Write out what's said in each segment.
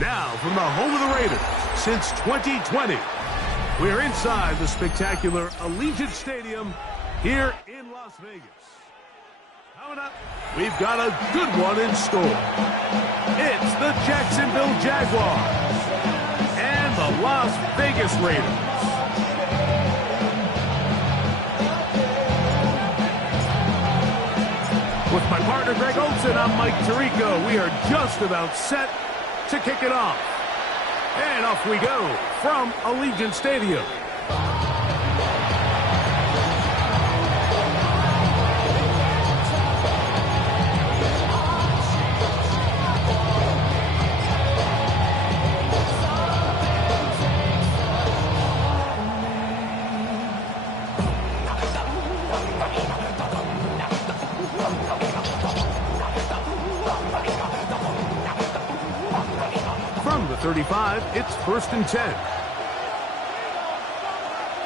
Now, from the home of the Raiders, since 2020, we're inside the spectacular Allegiant Stadium here in Las Vegas. Coming up, we've got a good one in store. It's the Jacksonville Jaguars and the Las Vegas Raiders. With my partner, Greg Olson, I'm Mike Tirico. We are just about set to kick it off. And off we go from Allegiant Stadium. From the 35, it's 1st and 10.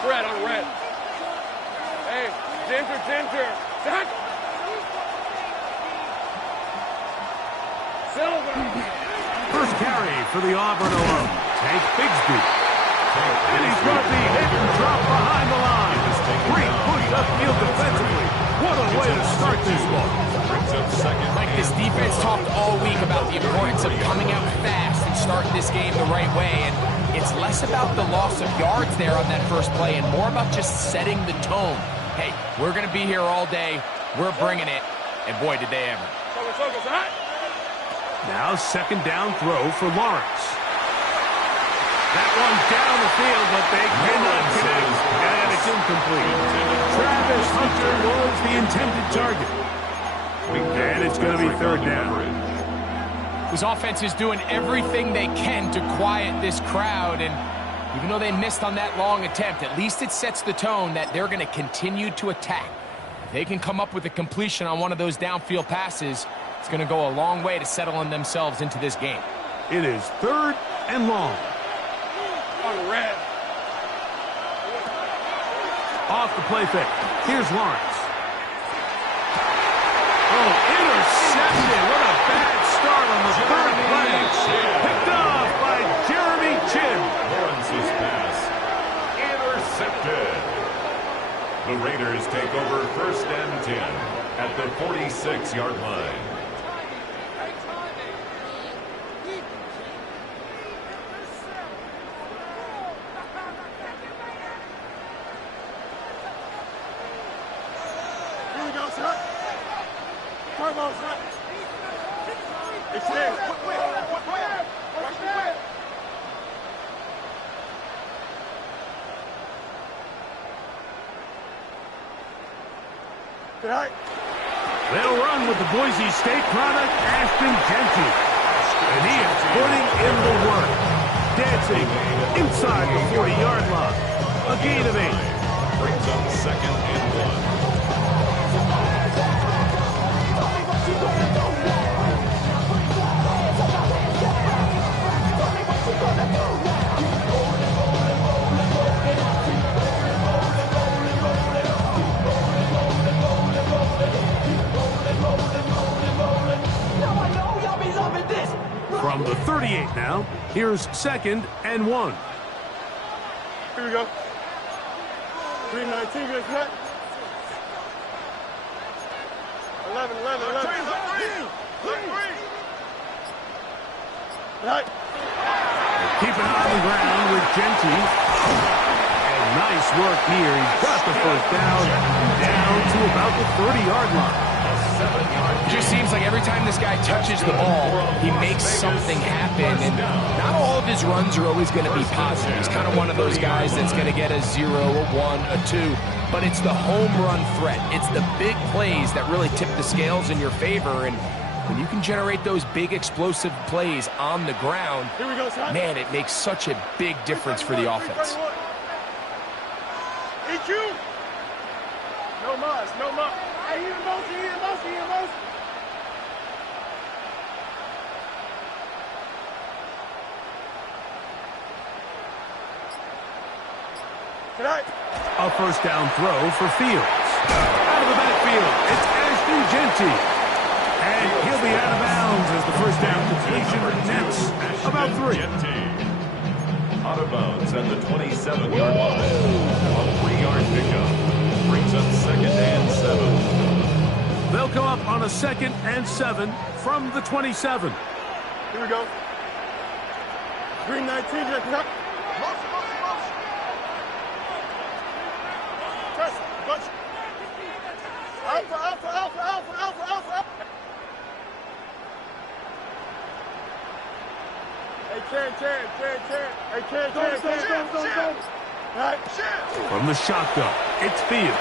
Red on red. Hey, Ginger. Zach. Silver. First carry for the Auburn alum, Tank Bigsby. And he's going to be hit and drop behind the line. Great push upfield defensively. What a way to start this one. Like, this defense talked all week about the importance of coming out fast and starting this game the right way, and it's less about the loss of yards there on that first play and more about just setting the tone. Hey, we're going to be here all day. We're bringing it, and boy, did they ever. Now 2nd down throw for Lawrence. That one down the field, but they cannot connect, and it's incomplete. Travis Hunter was the intended target. And it's going to be 3rd down. This offense is doing everything they can to quiet this crowd, and even though they missed on that long attempt, at least it sets the tone that they're going to continue to attack. If they can come up with a completion on one of those downfield passes, it's going to go a long way to settling themselves into this game. It is 3rd and long. On red. Off the play fake. Here's Lawrence. Oh, intercepted. What a bad start on the 3rd play. Picked off by Jeremy Chin. Lawrence's pass intercepted. The Raiders take over 1st and 10 at the 46-yard line. They'll run with the Boise State product, Ashton Genty. And he is putting in the work. Dancing inside the 40-yard line. A gain of 8. Brings up 2nd and 1. From the 38 now, here's 2nd and 1. Here we go. 319, good cut. 11. Keep it on the ground with Genty. And nice work here. He's got the first down to about the 30-yard line. It just seems like every time this guy touches the ball, he makes something happen, and not all of his runs are always going to be positive. He's kind of one of those guys that's going to get a 0, a 1, a 2, but it's the home run threat. It's the big plays that really tip the scales in your favor, and when you can generate those big explosive plays on the ground, man, it makes such a big difference for the offense. EQ! No mas, no mas. Hey, he in motion, he in motion, he in motion. Tonight. A first down throw for Fields. Out of the backfield, it's Ashton Genty. And he'll be out of bounds as the first down completion nets about 3. Out of bounds at the 27-yard line. A 3-yard pickup. Brings up 2nd and 7. They'll come up on a 2nd and 7 from the 27. Here we go. Green 19, just up. Motion, motion, motion. Press, bunch. Alpha, alpha, alpha, alpha, alpha, alpha. Hey, Karen. Hey, Karen. Right. From the shotgun, it's Fields.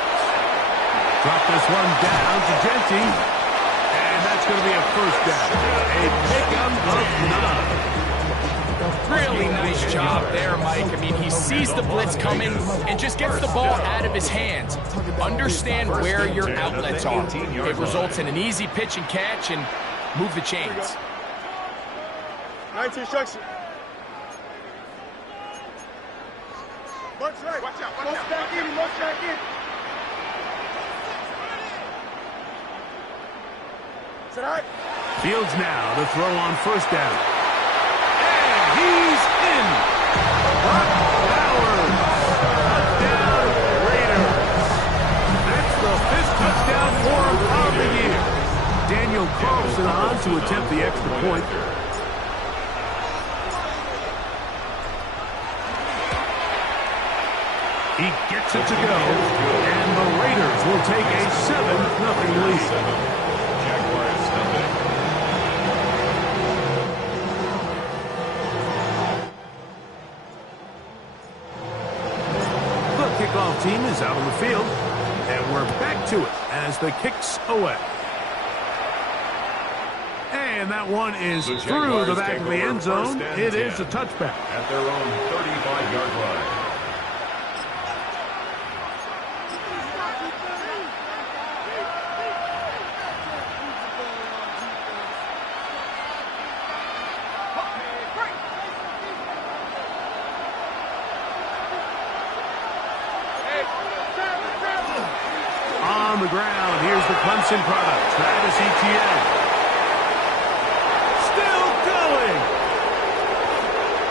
Drop this one down to Genty. And that's going to be a first down. A pickup of 9. Really nice job there, Mike. I mean, he sees the blitz coming and just gets the ball out of his hands. Understand where your outlets are. It results in an easy pitch and catch and move the chains. 19 structure. Watch right. Watch out. Watch back in. Watch back in. Tonight. Fields now to throw on first down. And he's in. Brock Bowers. Touchdown Raiders. That's the 5th touchdown for him of the year. Daniel Carlson on to attempt the extra point. He gets it to go, and the Raiders will take a 7-0 lead. Jaguars nothing. The kickoff team is out on the field, and we're back to it as the kick's away. And that one is through the back of the end zone. It is a touchback. At their own 35-yard line. On the ground, here's the Clemson product, Travis Etienne. Still going.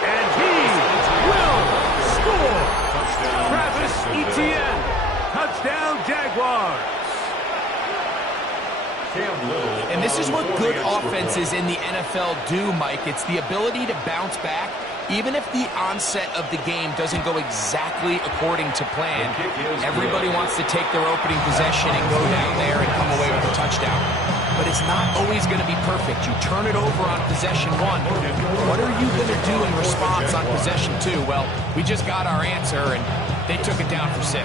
And he will score. Touchdown. Travis Etienne. Touchdown, Jaguars. And this is what good offenses in the NFL do, Mike. It's the ability to bounce back, even if the onset of the game doesn't go exactly according to plan. Everybody wants to take their opening possession and go down there and come away with a touchdown. But it's not always going to be perfect. You turn it over on possession 1. What are you going to do in response on possession 2? Well, we just got our answer, and they took it down for 6.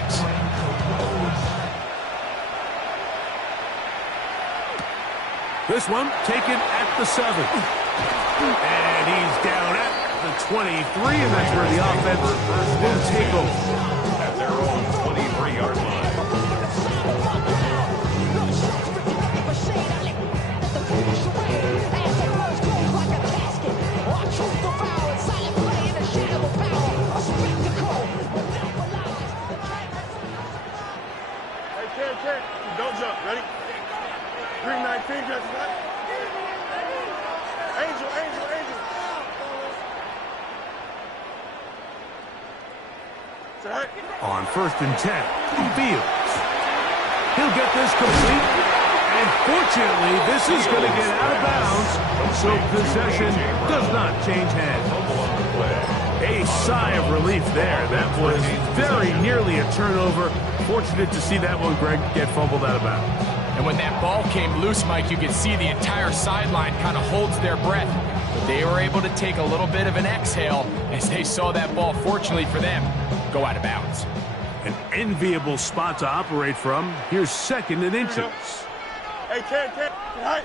This one taken at the 7. And he's down at the 23, and that's where the offense will take over. At their own 23-yard line. Hey, Ken. Don't jump. Ready? Green 19, just right. Angel. On 1st and 10, Fields. He'll get this complete, And fortunately, this is going to get out of bounds, so possession does not change hands. A sigh of relief there. That was very nearly a turnover. Fortunate to see that one, Greg, get fumbled out of bounds. And when that ball came loose, Mike, you could see the entire sideline kind of holds their breath. But they were able to take a little bit of an exhale as they saw that ball, fortunately for them, go out of bounds. An enviable spot to operate from. Here's 2nd and inches. Hey, Ken, right.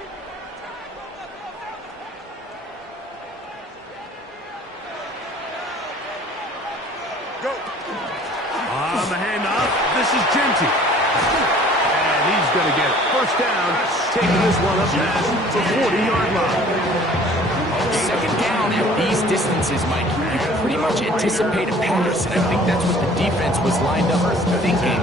Go. On the handoff, this is Genty. And he's going to get it. First down, taking this one up past the 40-yard line. 2nd down at these distances, Mike, you can pretty much anticipate a pass, and I think that's what the defense was lined up thinking.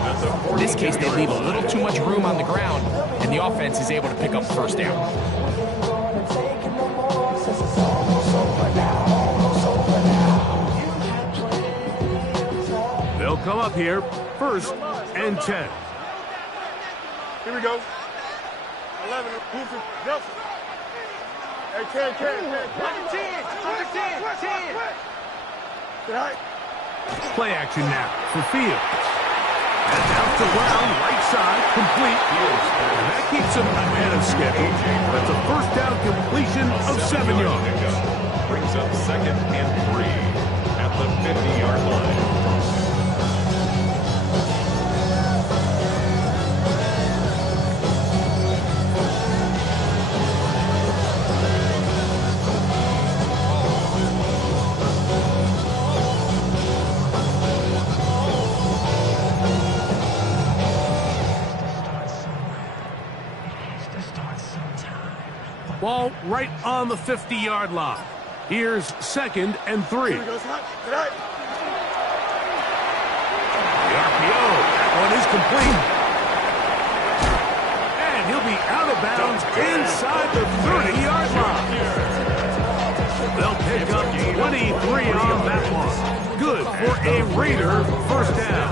In this case, they leave a little too much room on the ground, and the offense is able to pick up 1st down. They'll come up here, 1st and 10. Here we go. 11, Goofy, Nelson. Hey, Ken. 10. Right. Play action now for Fields. That's out to Brown, right side, complete. And that keeps him ahead of schedule. That's a 1st down completion of 7 yards. Brings up 2nd and 3 at the 50-yard line. Ball right on the 50-yard line. Here's 2nd and 3. Here we go, right. The RPO, that one is complete. And he'll be out of bounds inside the 30-yard line. They'll pick up 23 on that one. Good for a Raider 1st down.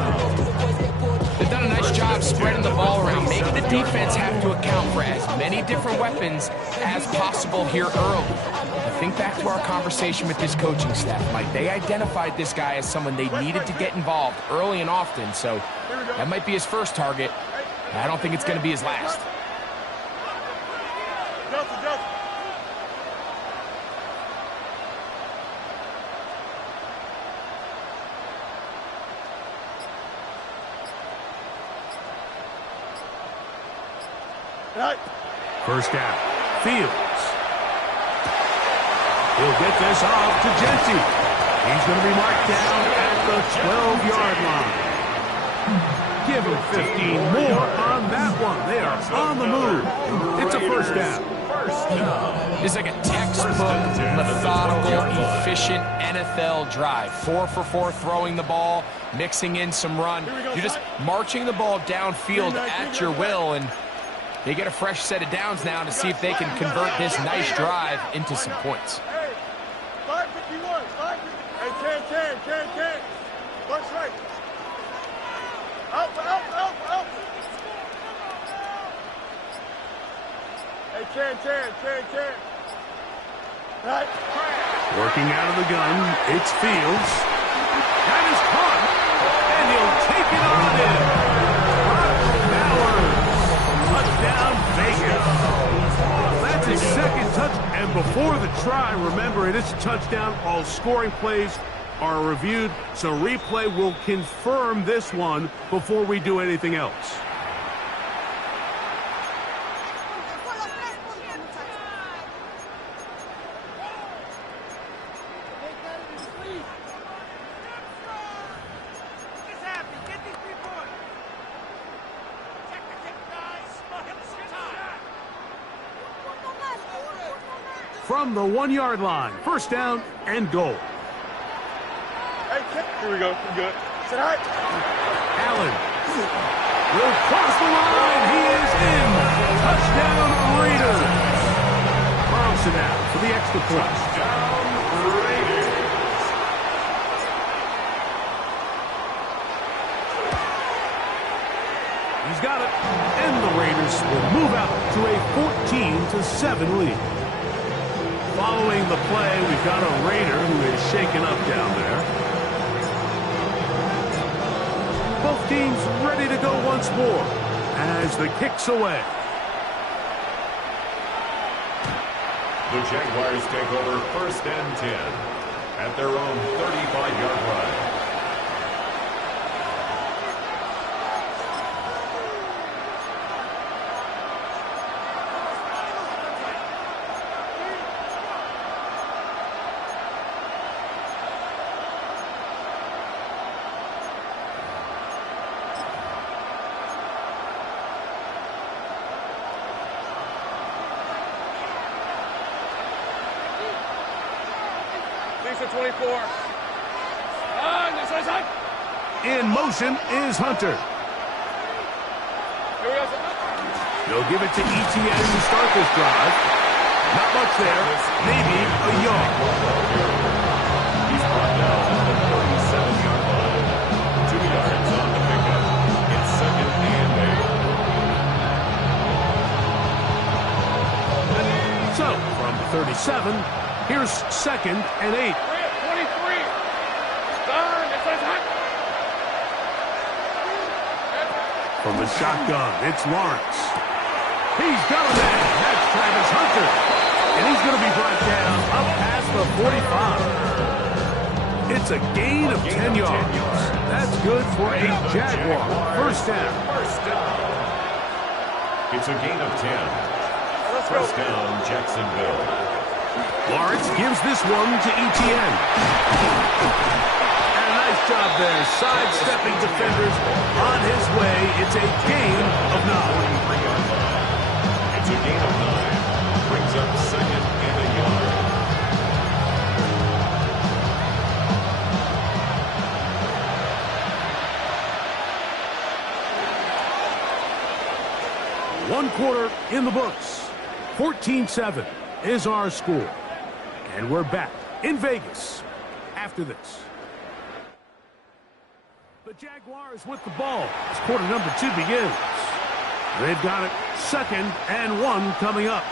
They've done a nice job spreading the ball around, making the defense have to account for as many different weapons as possible here early. I think back to our conversation with this coaching staff, Mike. They identified this guy as someone they needed to get involved early and often, so that might be his first target. I don't think it's going to be his last. Justin. Right. 1st down. Fields. He'll get this off to Genty. He's going to be marked down at the 12-yard line. Give him 15 more on that one. They are on the move. It's a 1st down. This is like a textbook, methodical, efficient NFL drive. 4 for 4 throwing the ball, mixing in some run. You're just marching the ball downfield at your will, and they get a fresh set of downs now to see if they can convert this nice drive into some points. Hey, 551, 551. Hey, 10. Bunch right. Out. Hey, 10. Right. Working out of the gun, it's Fields. That is caught, and he'll take it on in. Touchdown, Vegas. That's his 2nd touch, and before the try, remember, it is a touchdown. All scoring plays are reviewed, so replay will confirm this one before we do anything else. From the 1-yard line, 1st down and goal. Hey, here we go. We're good. Sit right. Allen will cross the line. He is in. Touchdown, Raiders. Carlson out for the extra point. Touchdown, Raiders. He's got it. And the Raiders will move out to a 14-7 lead. Following the play, we've got a Raider who is shaken up down there. Both teams ready to go once more as the kick's away. The Jaguars take over 1st and 10 at their own 35-yard line. In motion is Hunter. They'll give it to ETN to start this drive. Not much there. Maybe a yard. He's brought down at the 37-yard line. 2 yards on the pickup. It's 2nd and 8. So, from the 37, here's 2nd and 8. From the shotgun, it's Lawrence. He's got a man. That's Travis Hunter. And he's going to be brought down up past the 45. It's a gain of 10 yards. That's good for a Jaguar. First down. It's a gain of 10. First down, Jacksonville. Lawrence gives this one to ETN. And a nice job there, sidestepping defenders on his way. It's a gain of 9. It's a gain of 9. Brings up 2nd and a yard. One quarter in the books. 14-7 is our score. And we're back in Vegas after this. The Jaguars with the ball as quarter number 2 begins. They've got it 2nd and 1 coming up.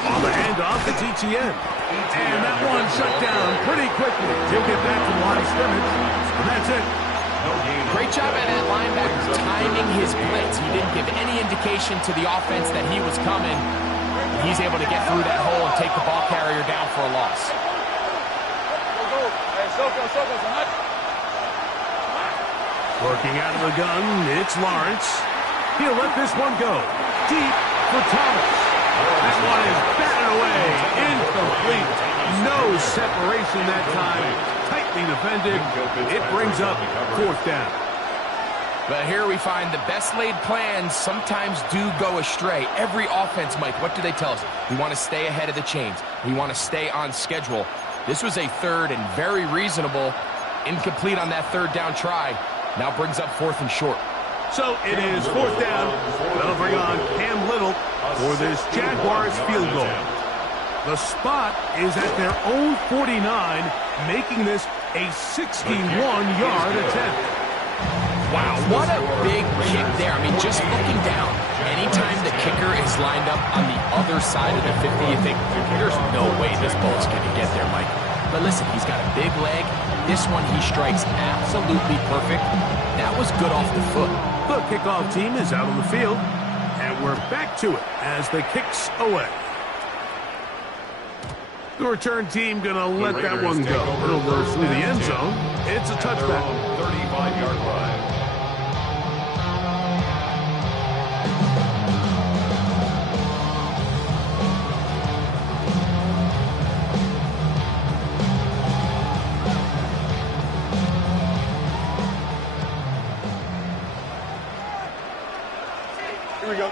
On the handoff, it's ETN. And that one shut down pretty quickly. He'll get back to the line of scrimmage. And that's it. Great job at that linebacker timing his blitz. He didn't give any indication to the offense that he was coming. He's able to get through that hole and take the ball carrier down for a loss. Working out of the gun, it's Lawrence. He'll let this one go. Deep for Thomas. That one is batted away. Incomplete. No separation that time. Tightly defended. It brings up 4th down. But here we find the best laid plans sometimes do go astray. Every offense, Mike, what do they tell us? We want to stay ahead of the chains. We want to stay on schedule. This was a 3rd and very reasonable. Incomplete on that 3rd down try. Now brings up 4th and short. So it is 4th down. They'll bring on Cam Little for this Jaguars field goal. The spot is at their own 49, making this a 61-yard attempt. Wow, what a big kick there. I mean, just looking down, anytime the kicker is lined up on the other side of the 50, you think, there's no way this ball's going to get there, Mike. But listen, he's got a big leg. This one he strikes absolutely perfect. That was good off the foot. The kickoff team is out on the field, and we're back to it as the kick's away. The return team going to let that one go. It'll go through the end zone. It's a touchback. 35-yard line. Here we go.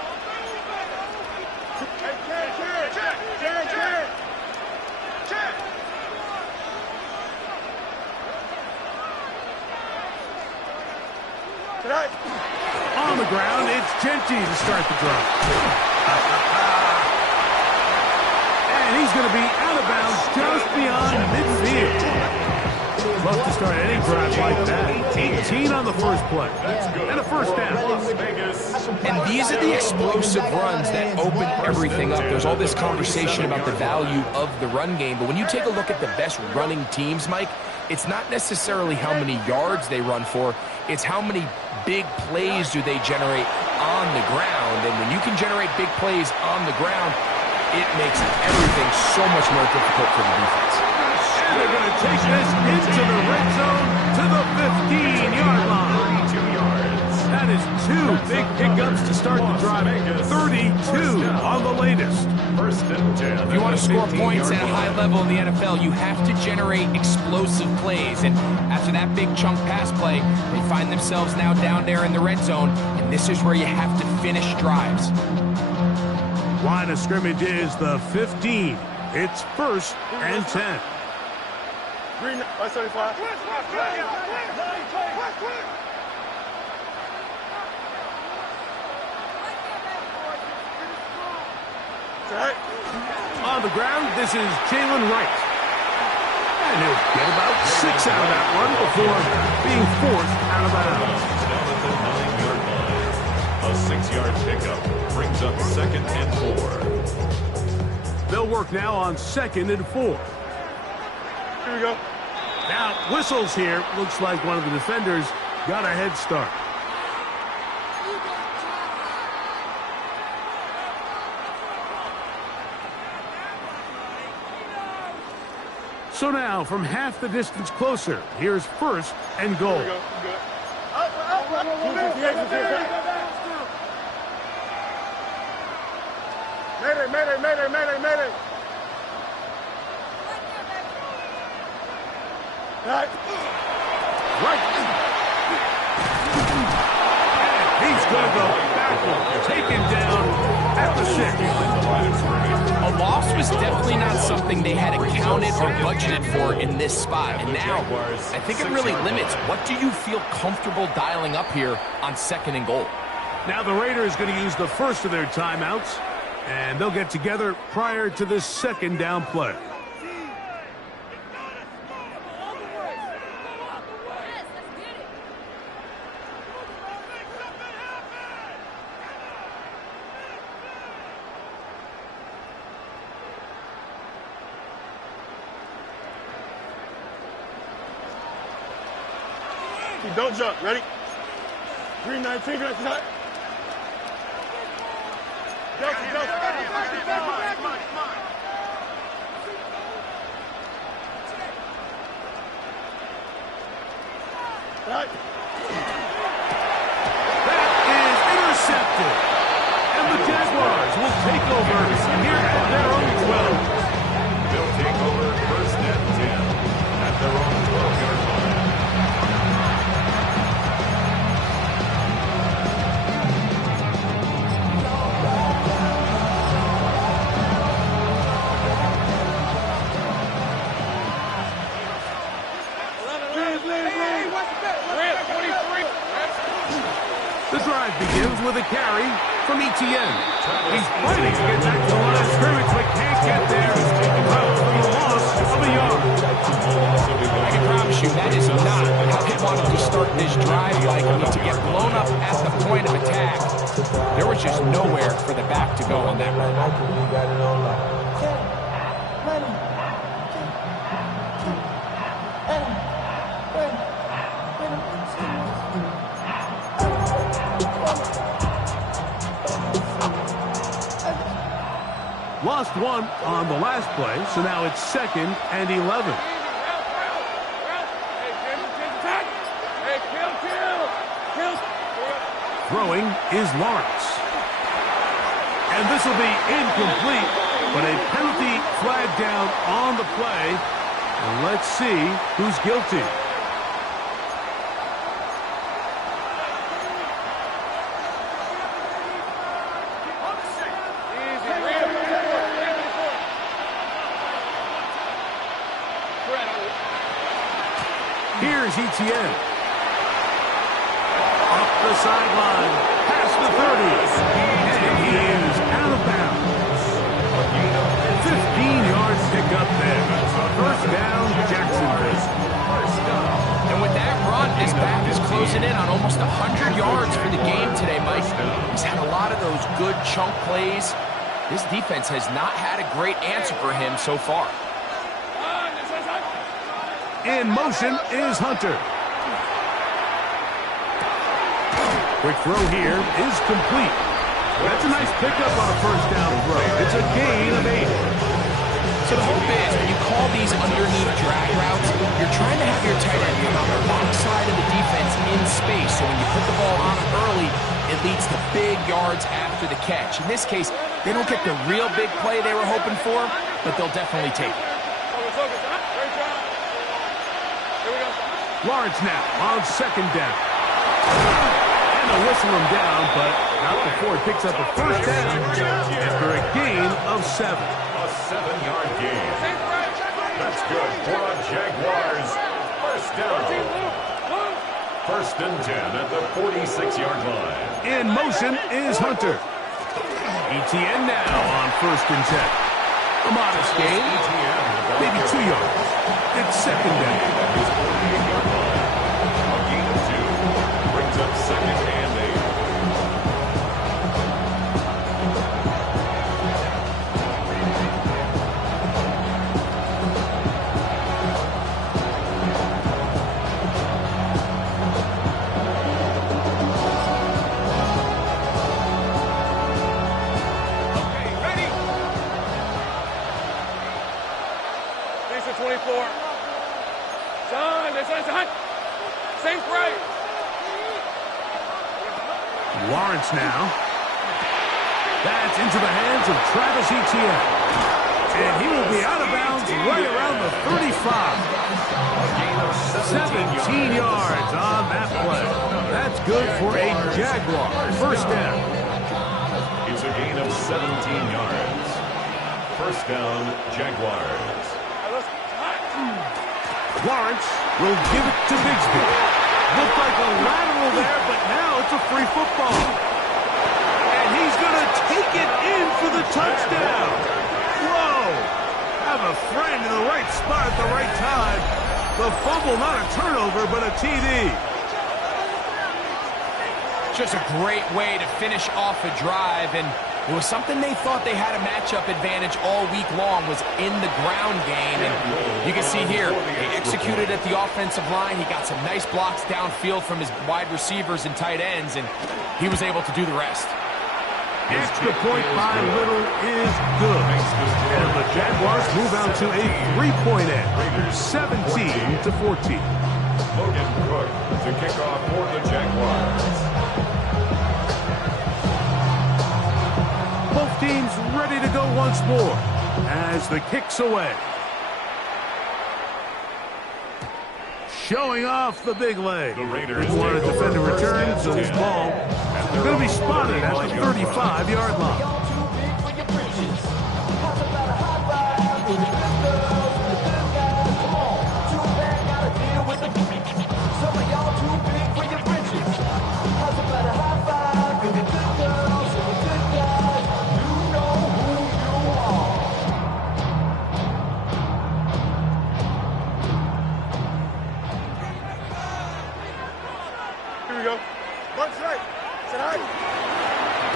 On On the ground, it's Genty to start the drive. And he's going to be out of bounds just beyond midfield. Love to start any drive like that. 18 on the first play. And a first down. And these are the explosive runs that open everything up. There's all this conversation about the value of the run game, but when you take a look at the best running teams, Mike, it's not necessarily how many yards they run for, it's how many big plays do they generate on the ground. And when you can generate big plays on the ground, it makes everything so much more difficult for the defense. And they're going to take this into the red zone to the 15-yard line. 32 yards. That is two big pickups to start the drive. 32 on the latest. First and 10. If you want to score points at a high level in the NFL, you have to generate explosive plays. And after that big chunk pass play, they find themselves now down there in the red zone. And this is where you have to finish drives. Line of scrimmage is the 15. It's first and 10. Green, 75. On the ground, this is Jalen Wright. And he'll get about 6 out of that one before being forced out of bounds. Down at the 9-yard line. A 6-yard pickup brings up second and 4. They'll work now on second and 4. Here we go. Now, whistles here. Looks like one of the defenders got a head start. So now, from half the distance closer, here's first and goal. Here we go. Mayday. Right. He's going to go backward, taken down at the 6. A loss was definitely not something they had accounted or budgeted for in this spot. And now, I think it really limits. What do you feel comfortable dialing up here on second and goal? Now the Raiders going to use the first of their timeouts, and they'll get together prior to this second down play. Don't jump. Ready? Green 19. Green 19. Go. Right. That is intercepted. And the Jaguars will take over here at their own 12. They'll take over first and 10 at their own 12-yard line. The drive begins with a carry from Etienne. He's fighting to get back to the line of scrimmage, but can't get there. Out for the loss of a yard. I can promise you that is not how they wanted to start this drive like. I mean, to get blown up at the point of attack, there was just nowhere for the back to go on that run. Lost one on the last play, so now it's second and 11. Throwing is Lawrence. And this will be incomplete, but a penalty flag down on the play. And let's see who's guilty. Here's Etienne. Up the sideline. a lot of those good chunk plays. This defense has not had a great answer for him so far. In motion is Hunter. Quick throw here is complete. That's a nice pickup on a first down throw. It's a gain of 8. So the hope is when you call these underneath drag routes, you're trying to have your tight end come on the backside of the defense in space. So when you put the ball on him early, it leads to big yards after the catch. In this case, they don't get the real big play they were hoping for, but they'll definitely take it. Lawrence now on second down. And they'll whistle him down, but not before he picks up a first down after a gain of 7. A 7-yard gain. That's good for the Jaguars. First down. First and 10 at the 46-yard line. In motion is Hunter. ETN now on first and 10. A modest gain, maybe 2 yards. It's second down. A gain of 2 brings up second and 8. Lawrence now. That's into the hands of Travis Etienne. And he will be out of bounds right around the 35. 17 yards on that play. That's good for a Jaguar. First down. It's a gain of 17 yards. First down, Jaguars. Lawrence will give it to Bigsby. Looked like a lateral there, but now it's a free football. And he's going to take it in for the touchdown. Whoa! Have a friend in the right spot at the right time. The fumble, not a turnover, but a TD. Just a great way to finish off a drive, and it was something they thought they had a matchup advantage all week long, was in the ground game. And you can see here, they executed at the offensive line. He got some nice blocks downfield from his wide receivers and tight ends, and he was able to do the rest. Extra point by Little is good. And the Jaguars move out to a 3-point edge, 17-14. Logan Cook to kick off for the Jaguars. Both teams ready to go once more as the kick's away. Showing off the big leg. The Raiders Didn't want to defend a return, so this ball is going to be spotted at the 35-yard line.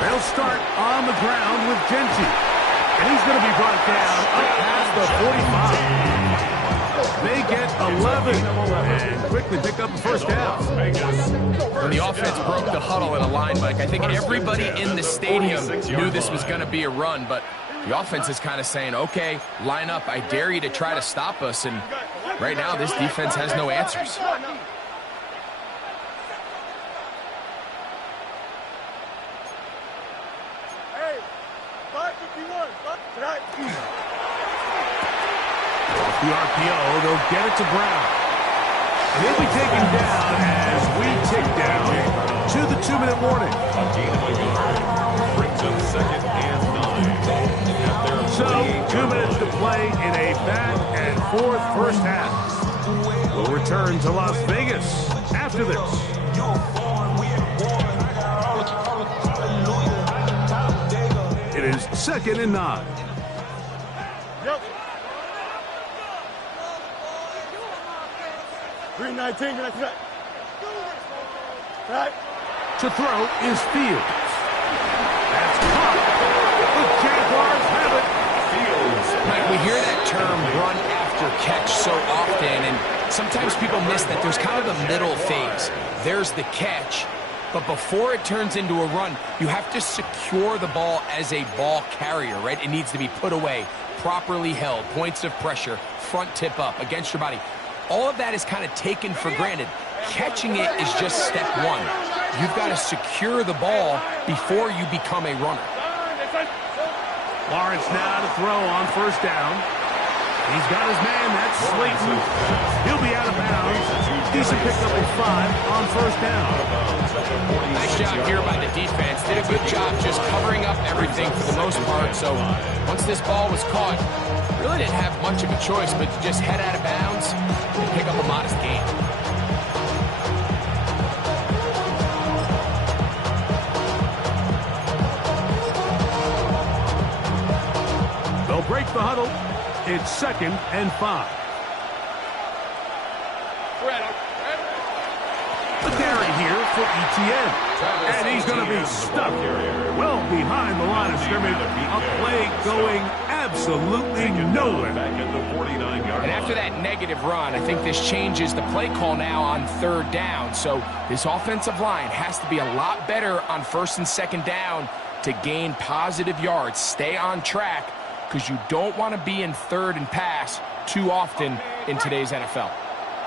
They'll start on the ground with Genty. And he's going to be brought down up past the 45. They get 11 and quickly pick up the first down. When the offense broke the huddle in a line, Mike, I think everybody in the stadium knew this was going to be a run, but the offense is kind of saying, okay, line up, I dare you to try to stop us, and right now this defense has no answers. The RPO, they'll get it to Brown. And he'll be taken down as we tick down to the 2-minute warning. A gain of a yard brings up second and 9. So, 2 minutes to play in a back-and-forth first half. We'll return to Las Vegas after this. It is second and 9. Yep. 319, can I cut? Right. To throw is Fields. Sometimes people miss that there's kind of a middle phase. There's the catch, but before it turns into a run, you have to secure the ball as a ball carrier, right? It needs to be put away, properly held, points of pressure, front tip up, against your body. All of that is kind of taken for granted. Catching it is just step one. You've got to secure the ball before you become a runner. Lawrence now to throw on first down. He's got his man, that's Slayton. He'll be out of bounds. Decent pickup of 5 on first down. Nice job here by the defense. Did a good job just covering up everything for the most part. So once this ball was caught, really didn't have much of a choice but to just head out of bounds and pick up a modest gain. They'll break the huddle. It's 2nd and 5. The carry here for ETN. And he's going to be stuck well behind the line of scrimmage. A play going absolutely nowhere. And after that negative run, I think this changes the play call now on 3rd down. So this offensive line has to be a lot better on 1st and 2nd down to gain positive yards. Stay on track, because you don't want to be in 3rd and pass too often in today's NFL.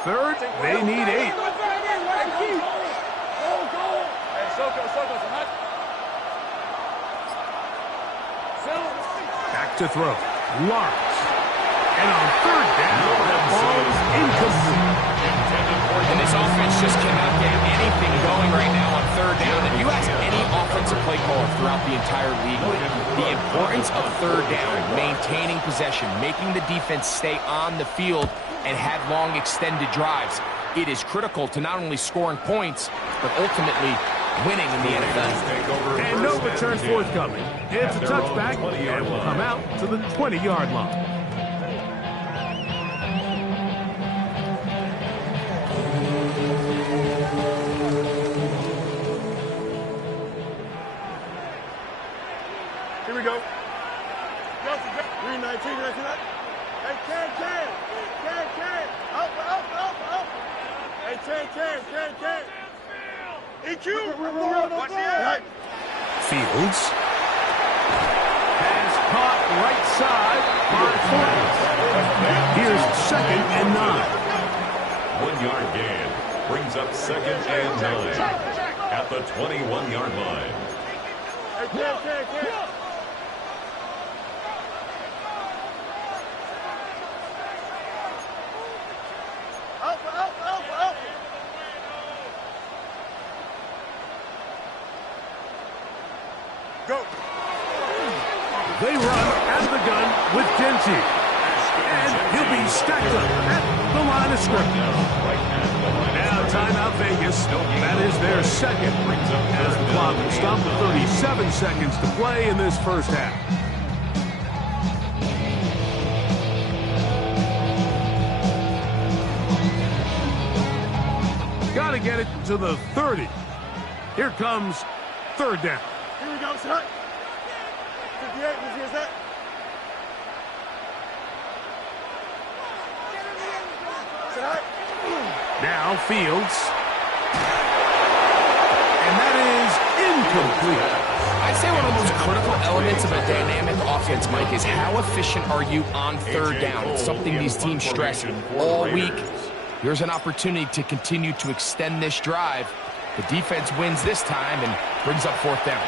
3rd, they need 8. Back to throw. Lawrence. And on 3rd down, that ball is incomplete. And this offense just cannot get anything going right now on 3rd down. If you ask any offensive play caller throughout the entire league, the importance of 3rd down, maintaining possession, making the defense stay on the field and have long extended drives, it is critical to not only scoring points, but ultimately winning in the NFL. And no return forthcoming. It's a touchback and will come out to the 20-yard line. Here we go. 319, Hey, can. Up. Hey, can. EQ. Watch the eye. Fields. Pass caught right side by Forbes. Here's 2nd and 9. 1-yard gain brings up 2nd and 9 at the 21-yard line. Hey, can. Up. Go. They run out of the gun with Genty. And he'll be stacked up at the line of scrimmage. Now timeout Vegas. That is their 2nd. As the clock will stop with 37 seconds to play in this first half. Got to get it to the 30. Here comes 3rd down. Here we go, son. 58, who's that? Now Fields. And that is incomplete. I'd say one of the most critical elements of a dynamic offense, Mike, is how efficient are you on 3rd down. It's something these teams stress all week. Here's an opportunity to continue to extend this drive. The defense wins this time and brings up 4th down.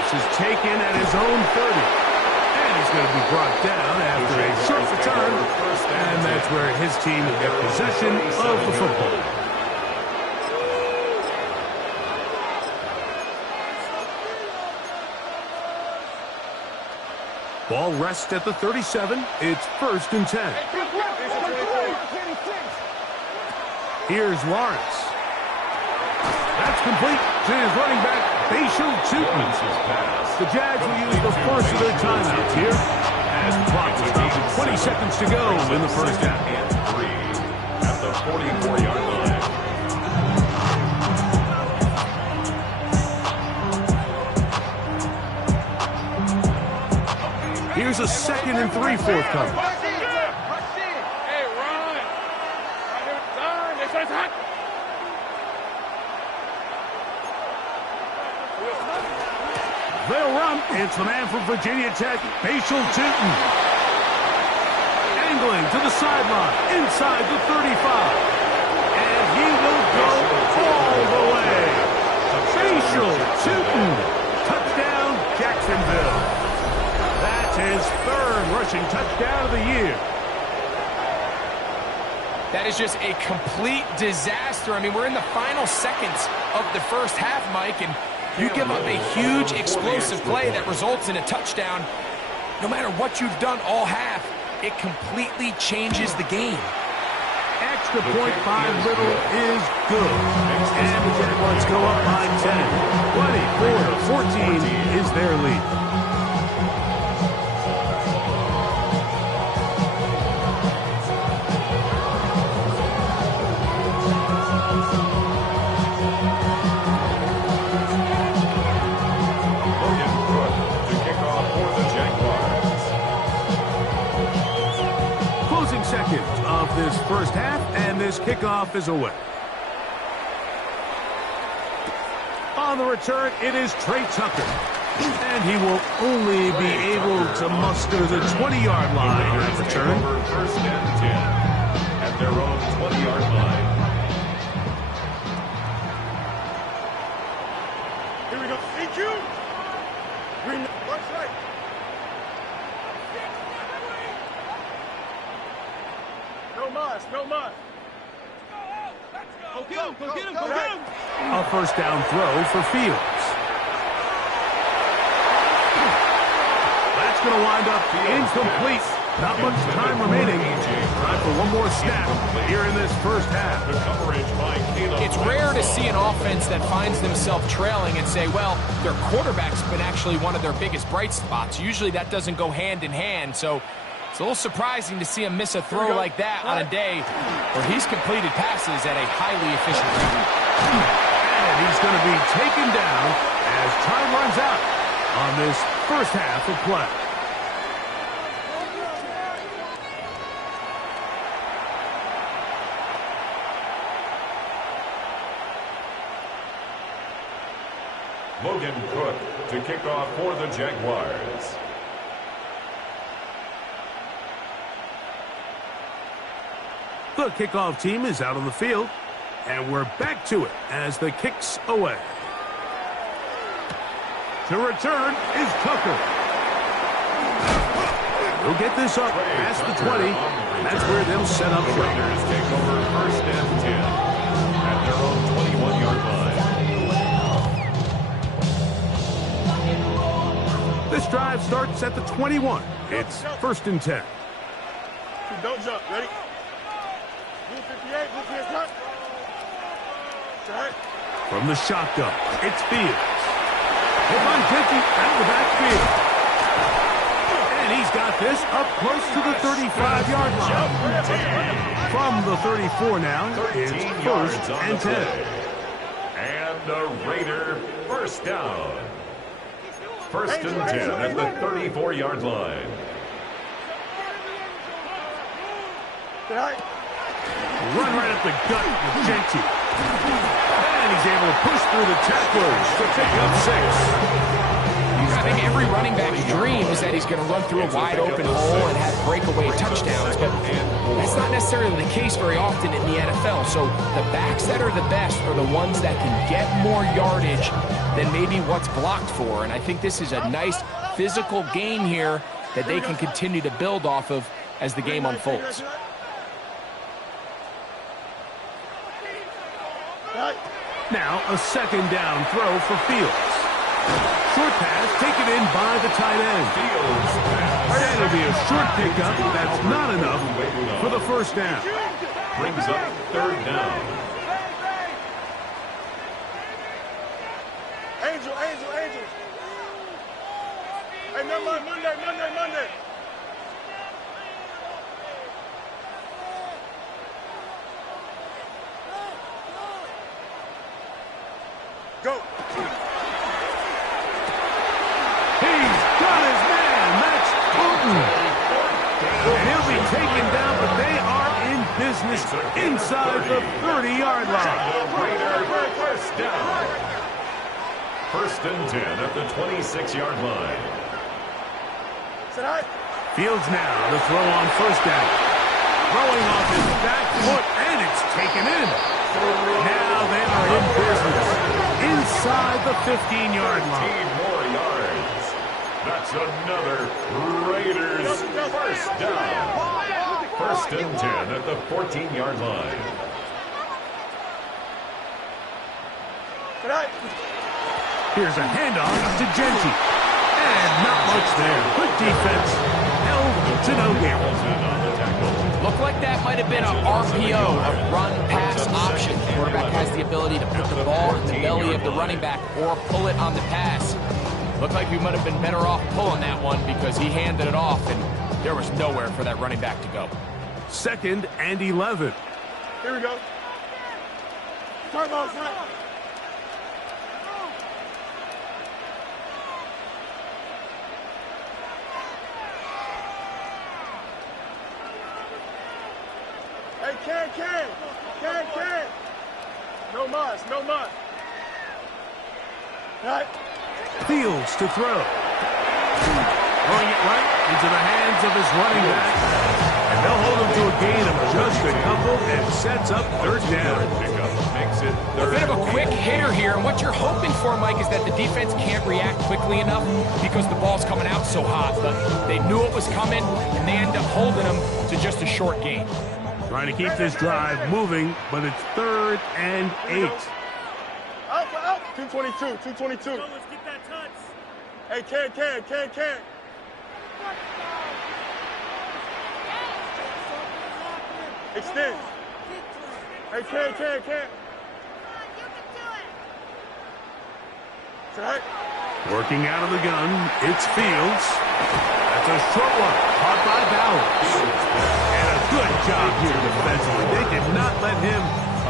This is taken at his own 30. And he's going to be brought down after a short return. And that's where his team will get possession of the football. Ball rests at the 37. It's 1st and 10. Here's Lawrence. That's complete to his running back, Bashal Tootin. The Jags will use the first of their timeouts here as the clock is down to 20 seconds to go in the first half. And 3 at the 44-yard line. Here's a 2nd and 3 forthcoming. They'll run. It's the man from Virginia Tech, Bashal Tootin. Angling to the sideline, inside the 35. And he will go all the way. Bashal Tootin. Touchdown, Jacksonville. That's his third rushing touchdown of the year. That is just a complete disaster. I mean, we're in the final seconds of the first half, Mike, and you give up a huge explosive play that results in a touchdown. No matter what you've done all half, it completely changes the game. Extra point by Little is good. And the Jaguars go up by 10. 24-14 is their lead. Seconds of this first half, and this kickoff is away. On the return, it is Trey Tucker. And he will only be able to muster the 20-yard line on that return. First and 10 at their own 20-yard line. Here we go. EQ. Green. Watch right. No mas, no mas. Go get him, go get him, go get him. A first down throw for Fields. That's going to wind up incomplete. Not much time remaining. Time for one more snap here in this first half. It's rare to see an offense that finds themselves trailing and say, well, their quarterback's been actually one of their biggest bright spots. Usually that doesn't go hand in hand, so it's a little surprising to see him miss a throw like that on a day where he's completed passes at a highly efficient rate. And he's going to be taken down as time runs out on this first half of play. Logan Cook to kick off for the Jaguars. The kickoff team is out on the field, and we're back to it as the kick's away. To return is Tucker. He'll get this up past the 20. That's where they'll set up shop. Raiders take over first and 10 at their own 21-yard line. This drive starts at the 21. It's first and 10. Don't jump. Ready? Blue 58, blue 58. From the shotgun, it's Fields. Hit on 50 out of the backfield. And he's got this up close to the 35-yard line. From the 34 now, it's first and 10. And a Raider first down. First and 10 at the 34-yard line. Run right up the gut with Genty. And he's able to push through the tacklers to pick up 6. I think every running back's dream is that he's going to run through a wide open hole and have breakaway touchdowns, but that's not necessarily the case very often in the NFL. So the backs that are the best are the ones that can get more yardage than maybe what's blocked for. And I think this is a nice physical gain here that they can continue to build off of as the game unfolds. Now a second down throw for Fields. Short pass taken in by the tight end. And it'll be a short pickup. That's not enough for the first down. Brings up third down. Angel. Hey, never mind. Monday. Go. He's got his man. That's Putin. And he'll be taken down, but they are in business inside the 30-yard line. Raider first down. First and 10 at the 26-yard line. Fields now to throw on first down. Throwing off his back foot, and it's taken in. Now they are in business inside the 15-yard line. 15 more yards. That's another Raiders first down. First and 10 at the 14-yard line. Here's a handoff to Genty. And not much there. Good defense. Held to no gain. Looked like that might have been a RPO, a run-pass option. The quarterback has the ability to put the ball in the belly of the running back or pull it on the pass. Looked like we might have been better off pulling that one because he handed it off, and there was nowhere for that running back to go. 2nd and 11. Here we go. Turn ball, front. Hey, can. No muss. Right. Fields to throw. Throwing it right into the hands of his running back. And they'll hold him to a gain of just a couple and sets up third down. Makes it A bit of a quick hitter here, and what you're hoping for, Mike, is that the defense can't react quickly enough because the ball's coming out so hot. But they knew it was coming, and they end up holding them to just a short gain. Trying to keep this drive moving, but it's 3rd and 8. Out. 222. Let's get that touch. Hey, can. Extend. Hey, can. You can do it. Right. Working out of the gun, it's Fields. That's a short one, caught by Bowers. And a good job here defensively. They did not let him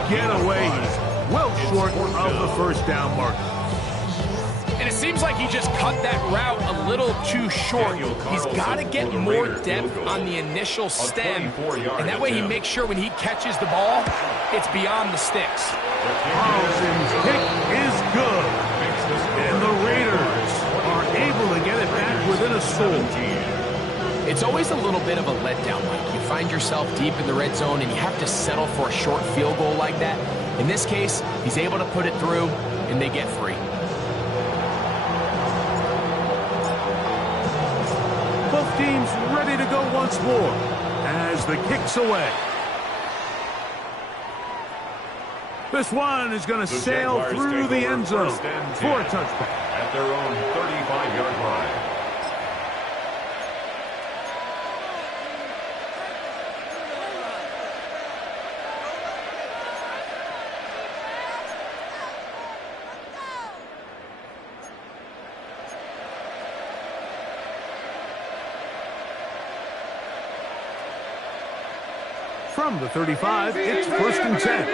get away. He's well short of the first down mark. And it seems like he just cut that route a little too short. He's got to get more depth on the initial stem, and that way he makes sure when he catches the ball, it's beyond the sticks. Carlson's kick is good. And the Raiders are able to get it back within a score. It's always a little bit of a letdown, Mike. You find yourself deep in the red zone, and you have to settle for a short field goal like that. In this case, he's able to put it through, and they get free. Both teams ready to go once more as the kick's away. This one is going to sail through the end zone for a touchback. At their own 35-yard line. From the 35, it's 1st and 10.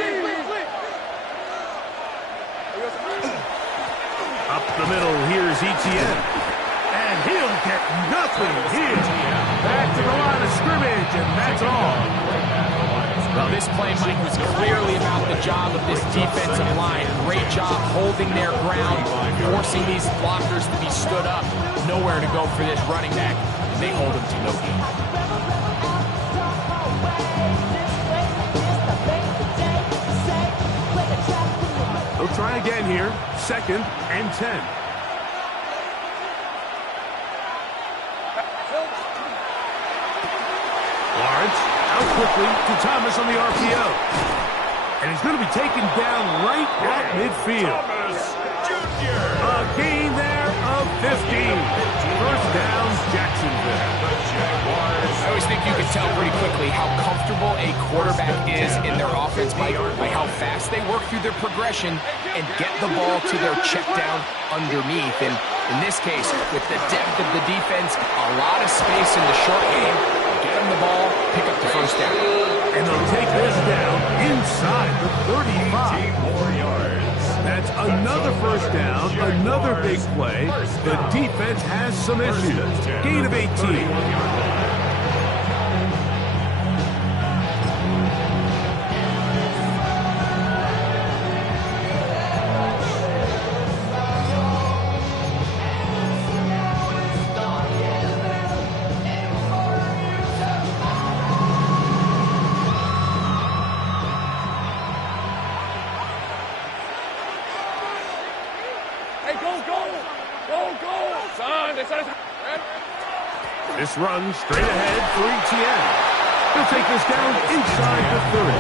Up the middle, here's Etienne. And he'll get nothing here. Back to the line of scrimmage, and that's all. Well, this play, Mike, was clearly about the job of this defensive line. Great job holding their ground, forcing these blockers to be stood up. Nowhere to go for this running back. They hold him to no gain. They'll try again here. 2nd and 10. Lawrence out quickly to Thomas on the RPO. And he's going to be taken down right at midfield. A gain there of 15. First down, Jacksonville. I always think you can tell pretty quickly how comfortable a quarterback is in their offense by how fast they work through their progression and get the ball to their check down underneath. And in this case, with the depth of the defense, a lot of space in the short game, get them the ball, pick up the first down. And they'll take this down inside the 35. 15 more yards. That's another first down, another big play. The defense has some issues. Gain of 18. Son, This run straight ahead for ETN. He'll take this down inside the 30.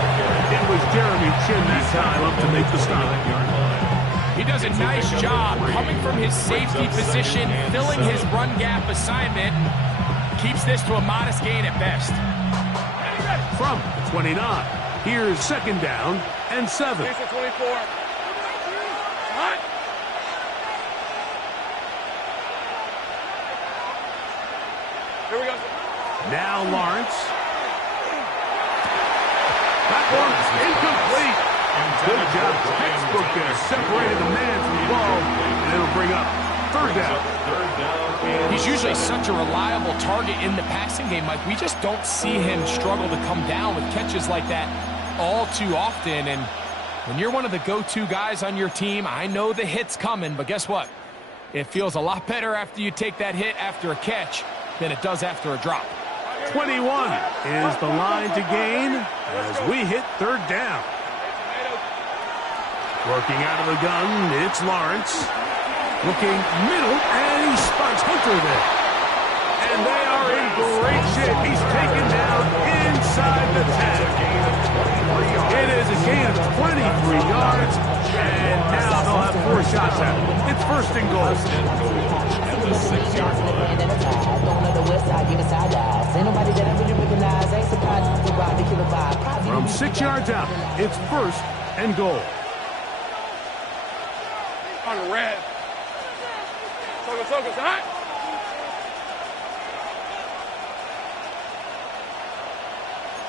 It was Jeremy Chin that time up to make the stop. He does a nice job coming from his safety position, filling his run gap assignment. Keeps this to a modest gain at best. From the 29, here's second down and 7. 24. Here we go. Now Lawrence. That one's incomplete. Good job. Textbook there. Separated the man from the ball, and it'll bring up third down. He's usually such a reliable target in the passing game, Mike. We just don't see him struggle to come down with catches like that all too often. And when you're one of the go-to guys on your team, I know the hit's coming, but guess what? It feels a lot better after you take that hit after a catch than it does after a drop. 21 is the line to gain as we hit third down. Working out of the gun, it's Lawrence. Looking middle, and he spots Hunter there. And they are in great shape. He's taken down inside the 10. It is a gain of 23 yards, and now they'll have 4 shots at it. It's first and goal. From 6 yards out, it's first and goal. On the red. Focus, hot.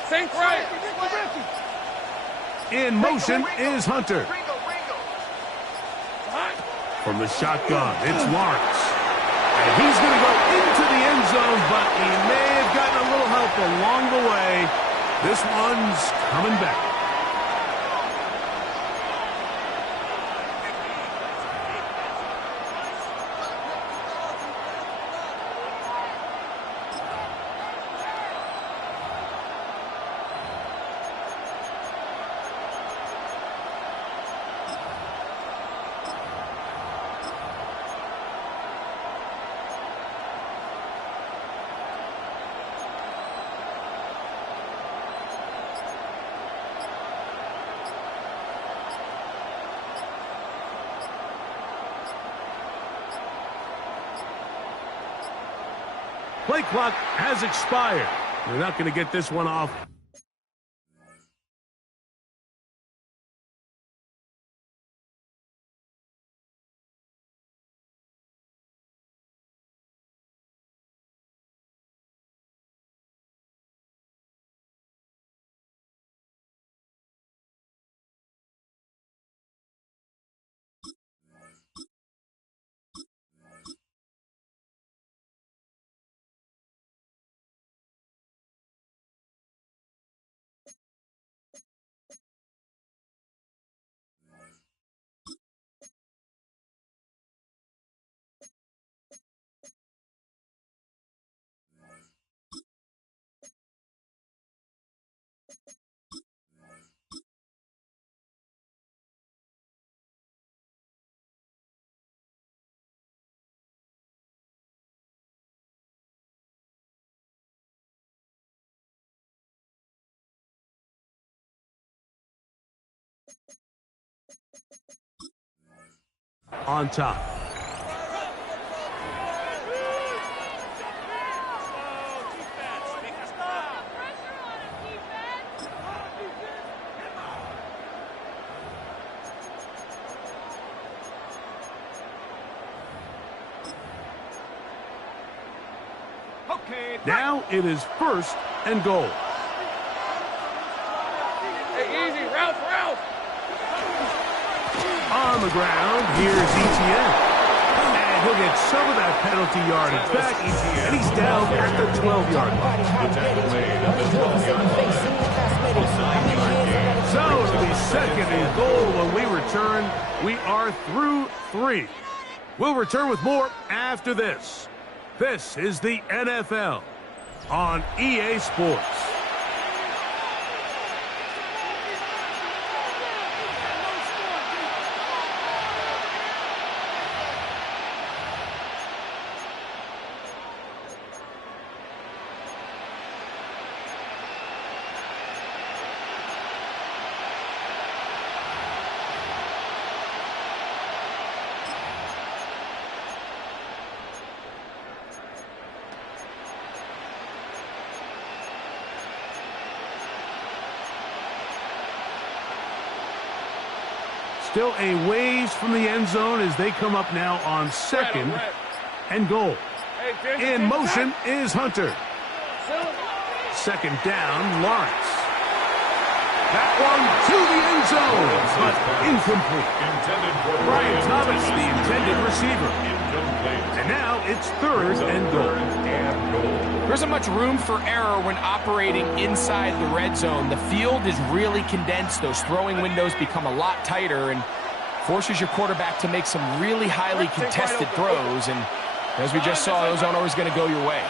Think right. In motion is Hunter. From the shotgun, it's Lawrence. And he's going to go into the end zone, but he may have gotten a little help along the way. This one's coming back. Play clock has expired. They're not going to get this one off. On top. Now it is first and goal. Hey, easy, Ralph. On the ground, here's ETN. And he'll get some of that penalty yardage back, and he's down at the 12-yard line. So it'll be second and goal when we return. We are through 3. We'll return with more after this. This is the NFL on EA Sports. still a ways from the end zone as they come up now on second and goal. In motion is Hunter. Second down, Lawrence. That one to the end zone, but incomplete. Brian Thomas, the intended receiver. And now it's third and goal. There isn't much room for error when operating inside the red zone. The field is really condensed. Those throwing windows become a lot tighter and forces your quarterback to make some really highly contested throws. And as we just saw, those aren't always going to go your way.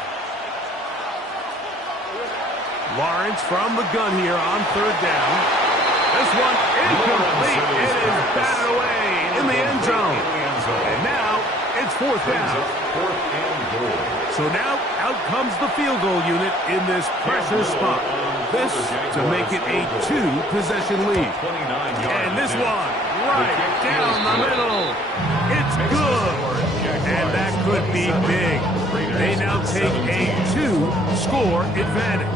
Lawrence from the gun here on third down. This one incomplete. It is batted away in the end zone. And now it's fourth down. So now out comes the field goal unit in this pressure spot. This to make it a two-possession lead. And this one right down the middle. It's good. And that could be big. They now take a two-score advantage.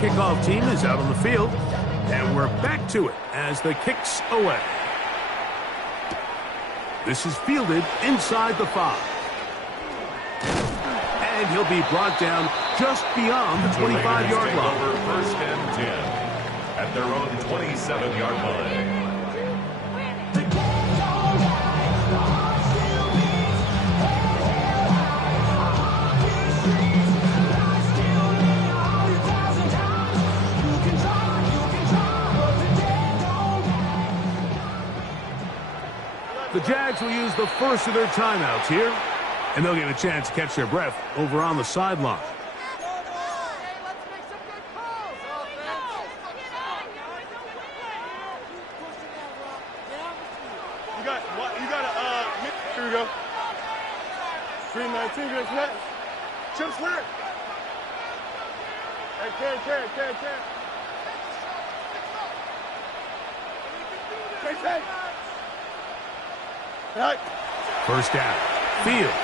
Kickoff team is out on the field, and we're back to it as the kick's away. This is fielded inside the 5. And he'll be brought down just beyond the 25-yard line. First and 10 at their own 27-yard line. The Jags will use the first of their timeouts here, and they'll get a chance to catch their breath over on the sideline. Here we go. 319, good snap. Chip snap. Hey, carry. Take. Right. First down. Fields.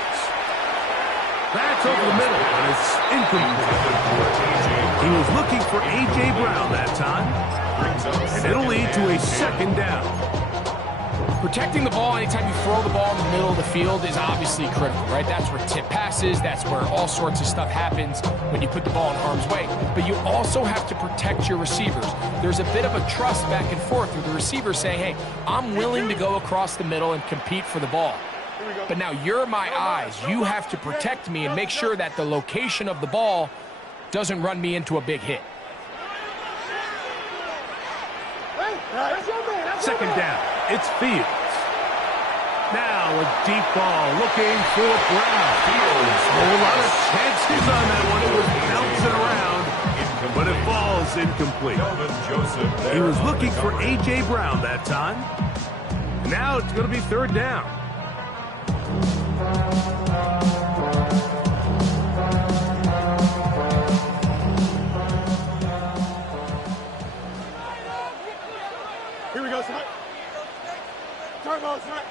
That's over the middle, but it's incomplete. He was looking for A.J. Brown that time, and it'll lead to a second down. Protecting the ball anytime you throw the ball in the middle of the field is obviously critical, right? That's where tip passes, that's where all sorts of stuff happens when you put the ball in harm's way. But you also have to protect your receivers. There's a bit of a trust back and forth with the receiver saying, hey, I'm willing to go across the middle and compete for the ball. But now you're my eyes. You have to protect me and make sure that the location of the ball doesn't run me into a big hit. Second down. It's Fields. Now a deep ball looking for Brown. A lot of chances on that one. It was bouncing around, but it falls incomplete. He was looking for A.J. Brown that time. Now it's going to be third down. Here we go, son. Turbo, son.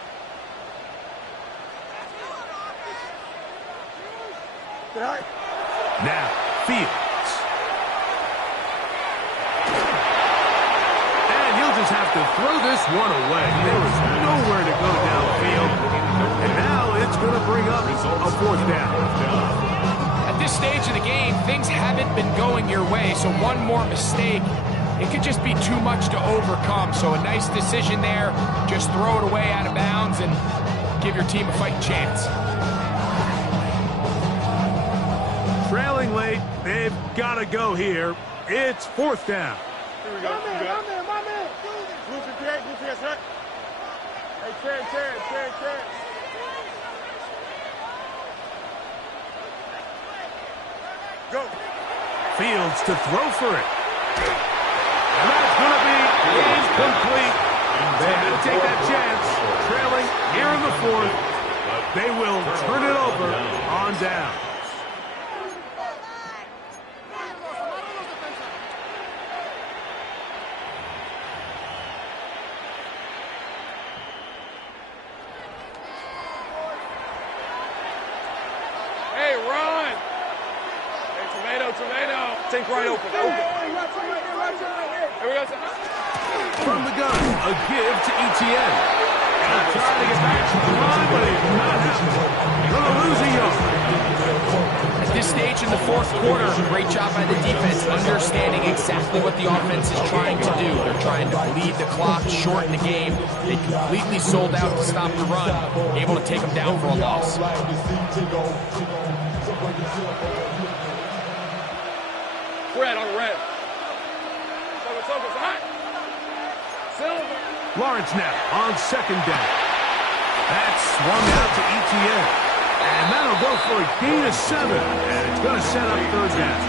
Now, Fields. And he'll just have to throw this one away. There was nowhere to go downfield. And now it's going to bring up a fourth down. At this stage of the game, things haven't been going your way, so one more mistake, it could just be too much to overcome. So a nice decision there. Just throw it away out of bounds and give your team a fighting chance. Trailing late, they've got to go here. It's fourth down. Here we go. My man. Lose your chance, right? Hey, chance. Go. Fields to throw for it. And that's going to be incomplete. to take that chance, trailing here in the fourth. They will turn it over on down. Hey, run! Hey, tomato. Think right open. Here we go. From the gun, a give to Etienne. And he'll try to get back to the line, but he's not happening. Gonna lose a yard. At this stage in the fourth quarter, great job by the defense, understanding exactly what the offense is trying to do. They're trying to bleed the clock, shorten the game. They completely sold out to stop the run, able to take them down for a loss. Red on red. Focus, hot. Silver. Lawrence now on second down. That's swung out to Etienne. And that'll go for a gain of 7. And it's going to set up third down.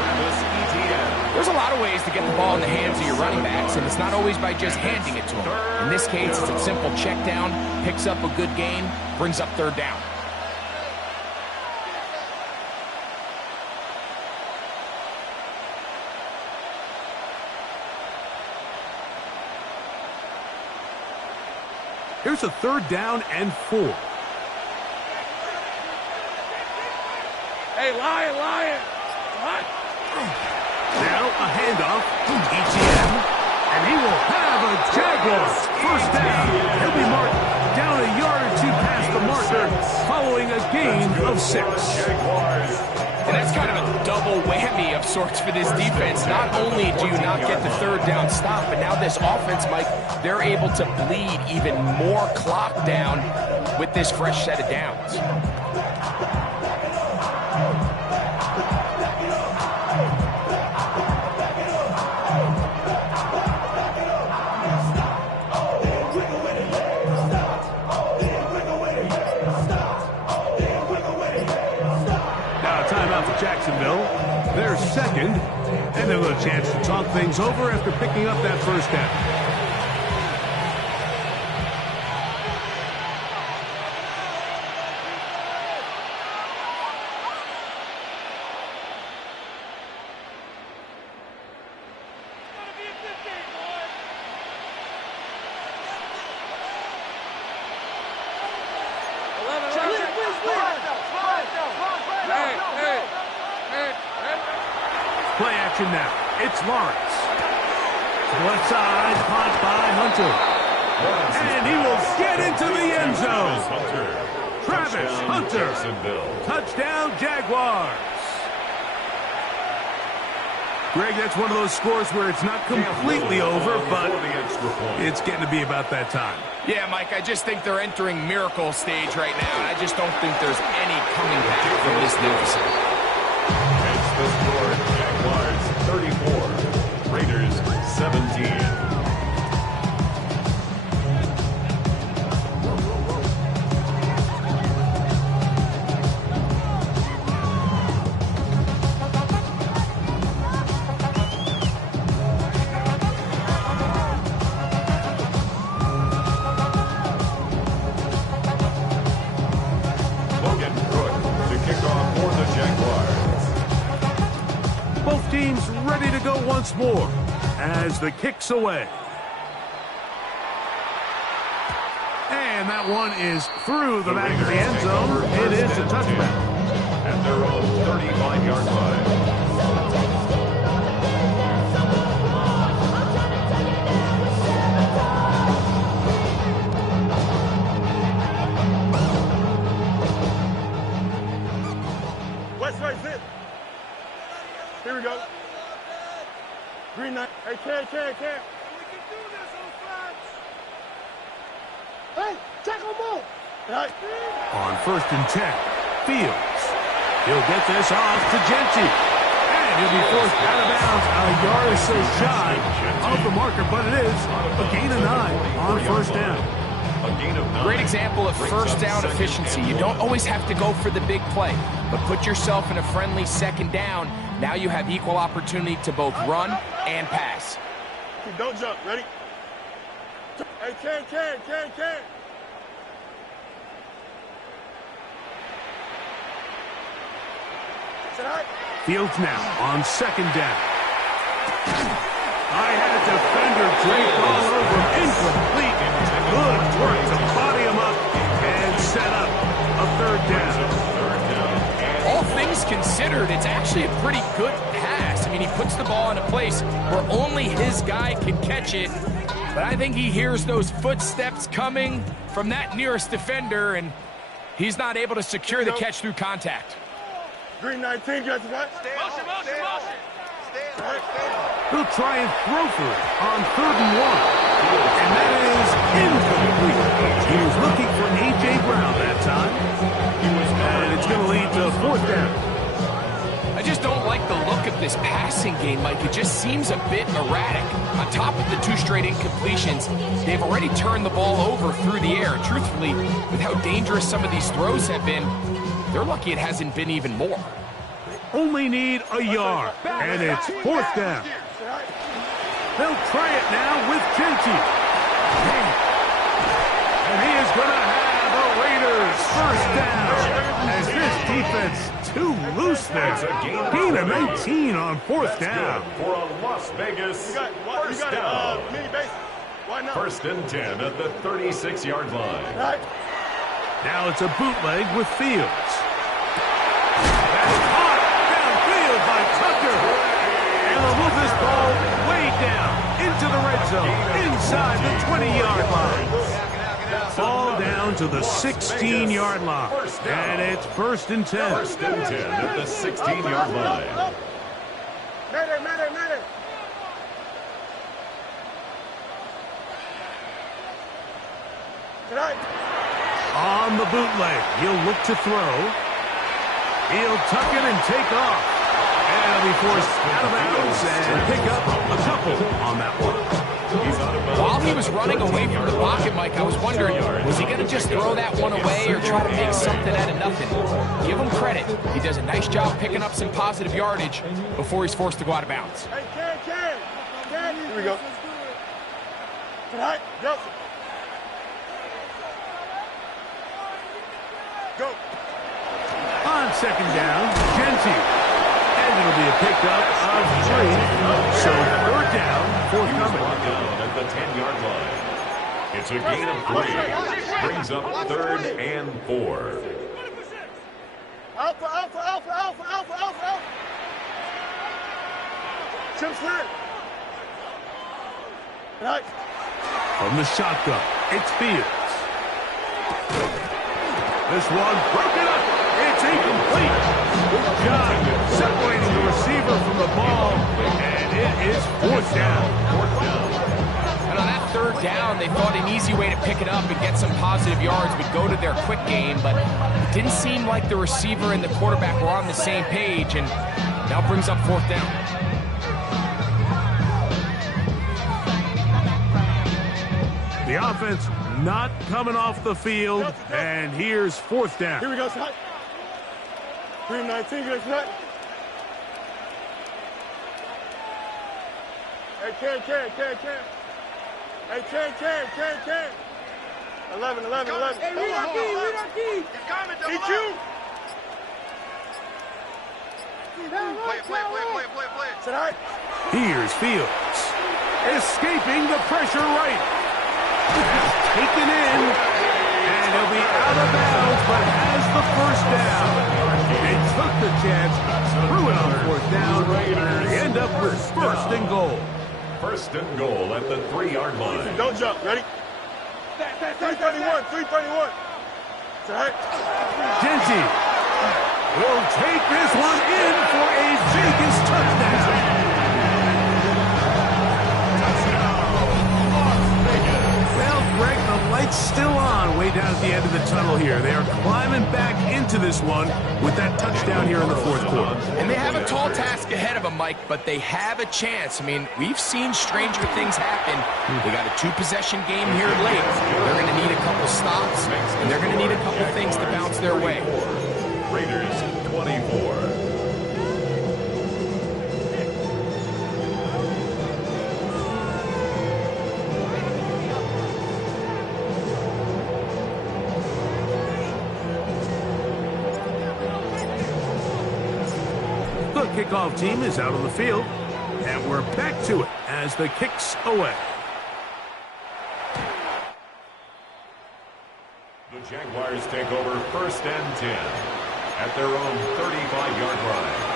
There's a lot of ways to get the ball in the hands of your running backs, and it's not always by just handing it to them. In this case, it's a simple check down, picks up a good gain, brings up third down. Here's a third down and 4. Hey, Lion. Hot. Now a handoff to Etienne. And he will have a Jaguars first down. He'll be marked down a yard or two past the marker following a gain of 6. And that's kind of a double whammy of sorts for this defense. Not only do you not get the third down stop, but now this offense, Mike, they're able to bleed even more clock down with this fresh set of downs. Jacksonville, their second, and they'll get a chance to talk things over after picking up that first down. Play action now. It's Lawrence. Left side, caught by Hunter. And he will get into the end zone. Travis Hunter. Touchdown, Jaguars. Greg, that's one of those scores where it's not completely over, but it's getting to be about that time. Yeah, Mike, I just think they're entering miracle stage right now, and I just don't think there's any coming back from this deficit. It's the score, Jaguars 34, Raiders 17. Teams ready to go once more as the kick's away. And that one is through the back of the end zone. It is a touchback. At their own 35-yard line. West right, zip. Here we go. Green knight. Hey, Ken. We can do this on flats. Hey, check them all. Right. On 1st and 10, Fields. He'll get this off to Genty. And he'll be forced out of bounds a yard or so shy of the marker, but it is a gain of 9 on 1st down. Great example of first down efficiency. You don't always have to go for the big play, but put yourself in a friendly 2nd down. Now you have equal opportunity to both run and pass. Don't jump. Ready? Hey, Ken. Fields now on second down. I had a defender draped all over him. Incomplete. Good work to body him up and set up a third down. All things considered, it's actually a pretty good pass. I mean, he puts the ball in a place where only his guy can catch it. But I think he hears those footsteps coming from that nearest defender, and he's not able to secure the catch through contact. Green 19, you got the right? Motion. He'll try and throw for it on 3rd and 1. And that is incomplete. He was looking for A.J. Brown that time. And it's going to lead to 4th down. I just don't like the look of this passing game, Mike. It just seems a bit erratic. On top of the 2 straight incompletions, they've already turned the ball over through the air. And truthfully, with how dangerous some of these throws have been, they're lucky it hasn't been even more. Only need a yard, and it's 4th down. They'll try it now with Genty. And he is going to have a Raiders 1st down. As this defense too loose there. Gain of 19 on 4th down. For a Las Vegas first down. First and 10 at the 36-yard line. Now it's a bootleg with Fields. That's caught downfield by Tucker. And they'll move this ball way down into the red zone, inside the 20-yard line. Ball down to the 16-yard line. And it's 1st and 10. 1st and 10 at the 16-yard line. Mayday. Tonight. On the bootleg, he'll look to throw. He'll tuck it and take off. And he'll be forced out of bounds and pick up a couple on that one. While he was running away from the pocket, Mike, I was wondering, was he going to just throw that one away or try to make something out of nothing? Give him credit. He does a nice job picking up some positive yardage before he's forced to go out of bounds. Hey, Ken. Here we go. Tonight, go. Go. On second down, Genty. And it'll be a pickup of 3. So 3rd down, forthcoming. At the 10-yard line. It's a gain of 3. Brings up 3rd and 4. Alpha. Chip slant. Right. From the shotgun, it's Fields. This one broken up. It's incomplete. Good job separating the receiver from the ball. And it is 4th down. And on that 3rd down, they thought an easy way to pick it up and get some positive yards would go to their quick game, but it didn't seem like the receiver and the quarterback were on the same page, and now brings up 4th down. The offense not coming off the field, and here's 4th down. Here we go, Scott. Green 19, you got Hey, Ken. Hey, Ken. 11. Hey, read our key. It's coming, double Eat you. Play. Tonight. Here's Fields. Escaping the pressure right. Taken in. And he'll be out of bounds, but has the 1st down. They took the chance, threw it on 4th down, and they end up with 1st and goal. 1st and goal at the 3-yard line. Don't jump. Ready? 331. Tonight. Genty will take this one in for a Vegas touchdown. Well, Greg, the light's still on way down at the end of the tunnel here. They are climbing back into this one with that touchdown here in the 4th quarter. And they have a tall task ahead of them, Mike, but they have a chance. I mean, we've seen stranger things happen. They got a 2-possession game here late. They're going to need a couple stops, and they're going to need a couple things to bounce their way. Raiders 24. The kickoff team is out on the field, and we're back to it as the kick's away. The Jaguars take over 1st and 10 at their own 35-yard line.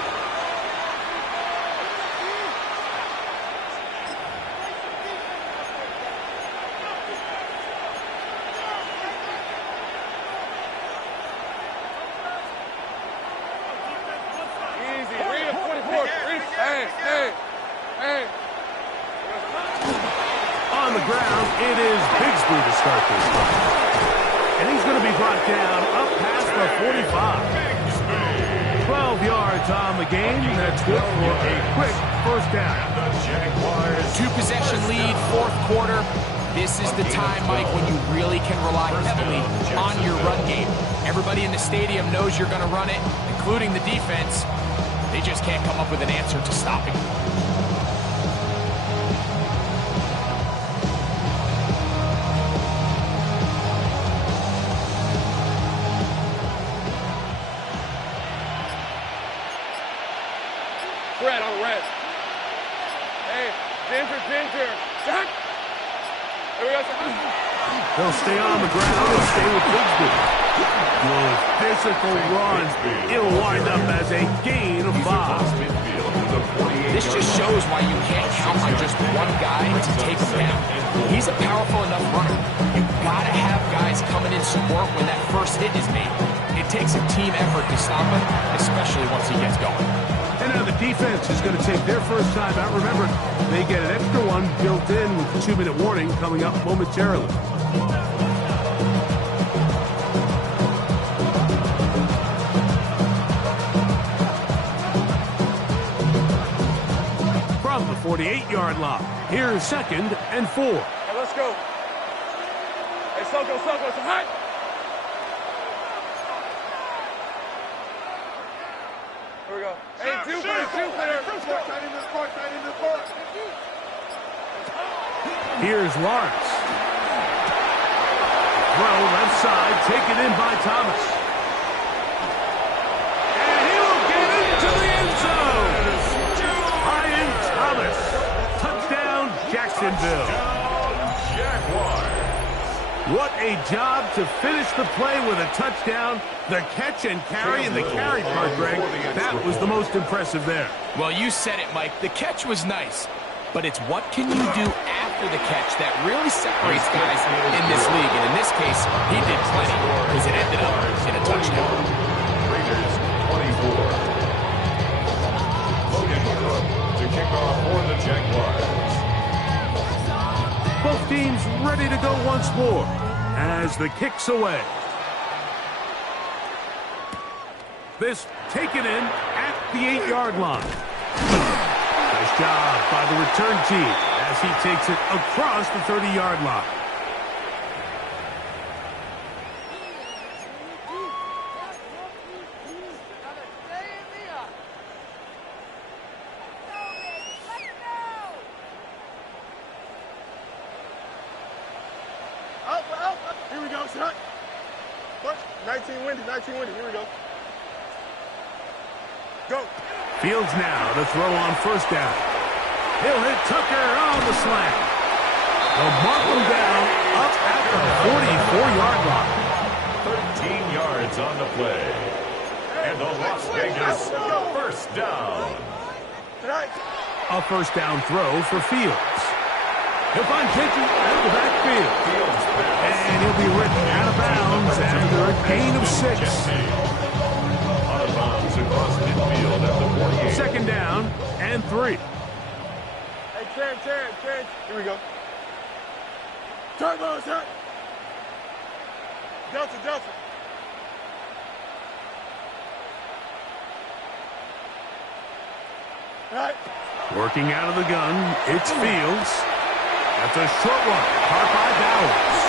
On the ground, it is Bigsby to start this one. And he's going to be brought down up past the 45. 12 yards on the game. That's good for a quick first down. Two-possession lead, 4th quarter. This is the time, Mike, when you really can rely heavily on your run game. Everybody in the stadium knows you're going to run it, including the defense. They just can't come up with an answer to stop it. Red on red. Hey, Ginger. Jack. Here we go. They'll stay on the ground and stay with Bigsby. Good physical run. It'll wind up as a gain of 5. This just shows why you can't count on just one guy to take him down. He's a powerful enough runner. You've got to have guys coming in support when that first hit is made. It takes a team effort to stop him, especially once he gets going. And now the defense is going to take their first time out. Remember, they get an extra one built in with the 2-minute warning coming up momentarily. From the 48-yard line, here's 2nd and 4. Hey, let's go. Hey, Soko, it's hot. Here we go. Hey, two clear. Tight in the court. Here's Lawrence. Throw left side, taken in by Thomas. And he will get into the end zone. Ryan Thomas. Touchdown, Jacksonville. What a job to finish the play with a touchdown. The catch and carry, and the carry part, Greg, that was the most impressive there. Well, you said it, Mike. The catch was nice. But it's what can you do after the catch that really separates guys in this league. And in this case, he did plenty because it ended up in a touchdown. Raiders 24. Logan Cook to kick off for the Jaguars. Both teams ready to go once more as the kick's away. This taken in at the 8-yard line. Nice job by the return team as he takes it across the 30-yard line. Here we go, son. 19 windy. Here we go. Go. Fields now to throw on first down. He'll hit Tucker on the slant. They'll mark him down up at the 44-yard line. 13 yards on the play. And the Las Vegas first down. A first down throw for Fields. He'll find Pinkett out of the backfield. And he'll be written out of bounds after a gain of 6. Out of bounds across midfield at the 48. Second down and 3. Hey, Terrence. Here we go. Turbo, sir. Delta. All right. Working out of the gun, it's Fields. That's a short one, caught by Bowers.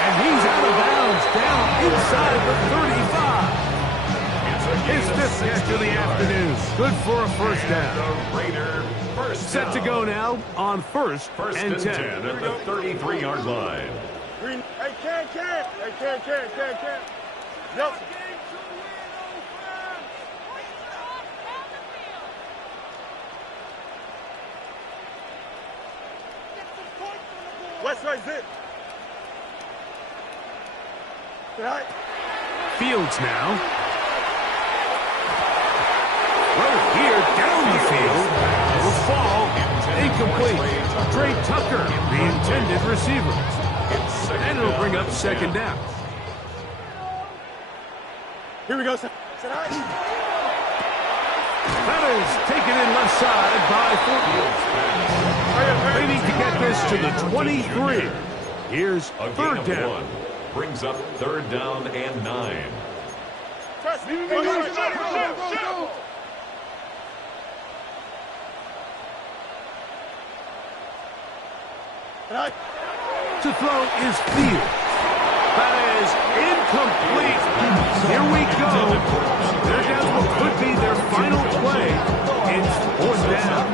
And he's out of bounds, down inside the 35. His 5th catch of the afternoon. Good for a first down. The Raider first Set to go now on first and 10. at the 33-yard line. Green. Hey, Can. Delta. West right, zip. Right. Fields now. Well, here, down the field. Will fall. Incomplete. Trey Tucker, the intended receiver. And it'll bring up second down. Here we go, sir. That is taken in left side by 14. They need to get this to the 23. Here's third down. Brings up third down and 9. To throw is Fields. That is incomplete. Here we go. They're down to what could be their final play. It's fourth down.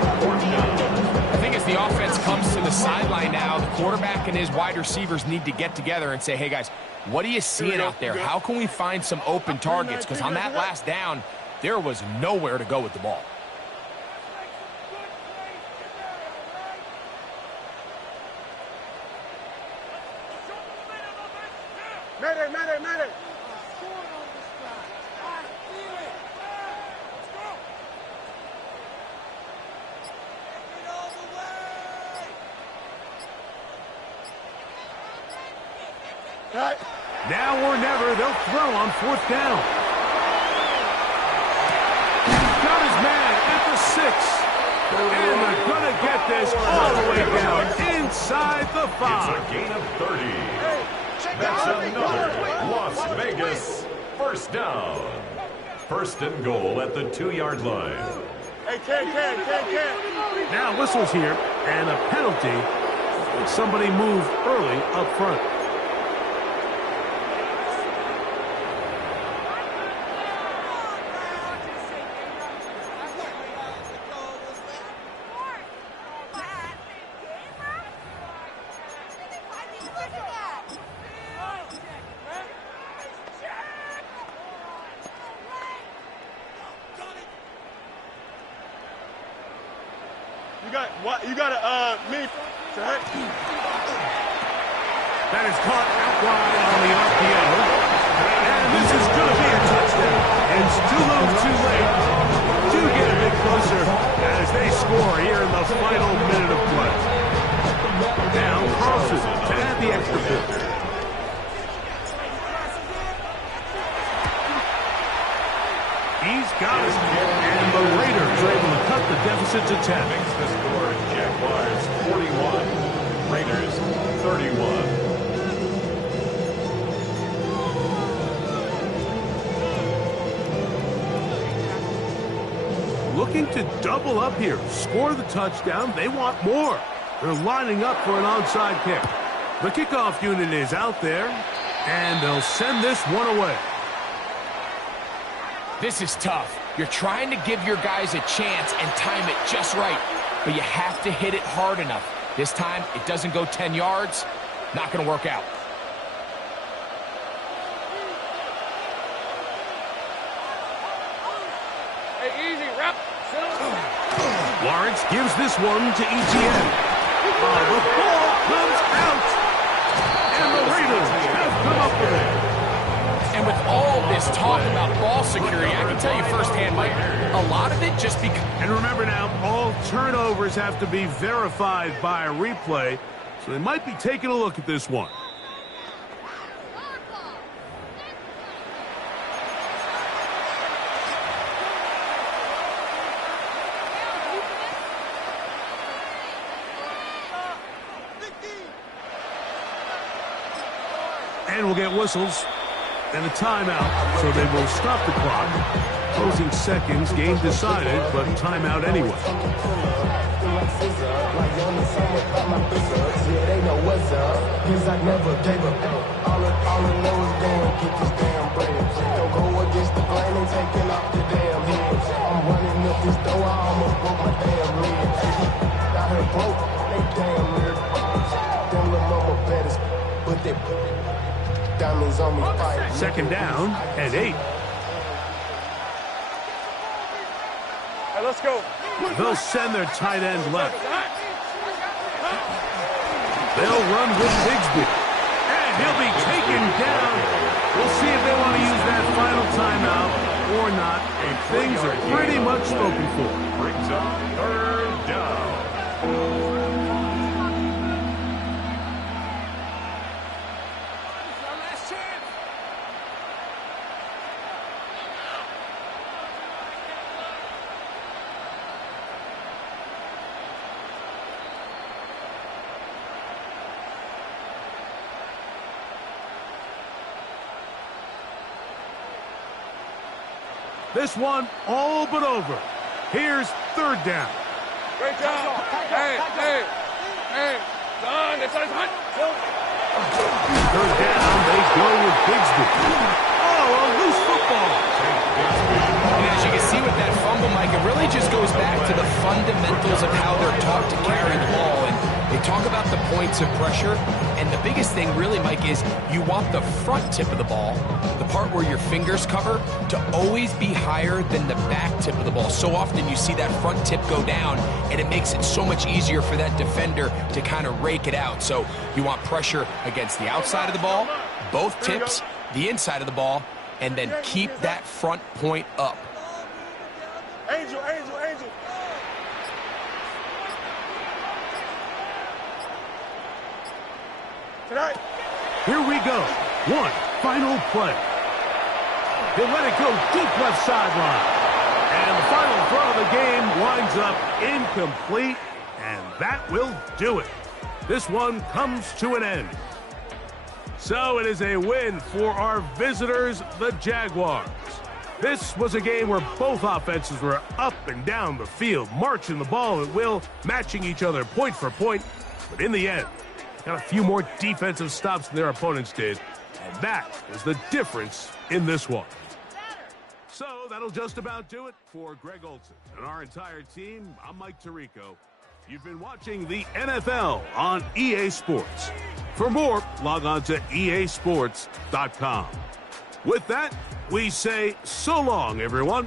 I think as the offense comes to the sideline now, the quarterback and his wide receivers need to get together and say, hey, guys, what are you seeing out there? How can we find some open targets? Because on that last down, there was nowhere to go with the ball. Mayday. Right. Now or never, they'll throw on fourth down. He's got his man at the 6. And they're going to get this all the way down inside the 5. It's a gain of 30. That's another Las Vegas first down. First and goal at the 2-yard line. Hey, can. Now whistles here and a penalty. Somebody moved early up front. You got me. That is caught out wide on the RPO. And this is going to be a touchdown. It's too little too late. Do get a bit closer as they score here in the final minute of play. Now Carlson to add the extra point. He's got it. And the Raiders are able to cut the deficit to 10. Makes the score Jaguars 41. Raiders 31. Looking to double up here. Score the touchdown. They want more. They're lining up for an onside kick. The kickoff unit is out there, and they'll send this one away. This is tough. You're trying to give your guys a chance and time it just right, but you have to hit it hard enough. This time, it doesn't go 10 yards. Not going to work out. Hey, easy, wrap. Lawrence gives this one to Etienne. The ball comes out, and the Raiders have come up with it. And with all this talk about ball security, I can tell you firsthand, Mike, a lot of it just because... And remember now, all turnovers have to be verified by a replay, so they might be taking a look at this one. And we'll get whistles and a timeout, so they will stop the clock. Closing seconds, game decided, but timeout anyway. Second down and 8. Hey, let's go. They'll send their tight end left. They'll run with Bigsby. And he'll be taken down. We'll see if they want to use that final timeout or not. And things are pretty much spoken for. Brings up third down. This one all but over. Here's third down. Great job. Hey, son, it's on. Third down, they go with Bigsby. Oh, a loose football. And as you can see with that fumble, Mike, it really just goes back to the fundamentals of how they're taught to carry the ball. And they talk about the points of pressure. And the biggest thing really, Mike, is you want the front tip of the ball, the part where your fingers cover, to always be higher than the back tip of the ball. So often you see that front tip go down, and it makes it so much easier for that defender to kind of rake it out. So you want pressure against the outside of the ball, both tips, the inside of the ball, and then keep that front point up. Angel. Tonight. Here we go. One final play. He'll let it go deep left sideline. And the final throw of the game winds up incomplete, and that will do it. This one comes to an end. So it is a win for our visitors, the Jaguars. This was a game where both offenses were up and down the field, marching the ball at will, matching each other point for point. But in the end, got a few more defensive stops than their opponents did, and that is the difference in this one. So that'll just about do it for Greg Olson and our entire team. I'm Mike Tirico. You've been watching the NFL on EA Sports. For more, log on to easports.com. With that, we say so long, everyone.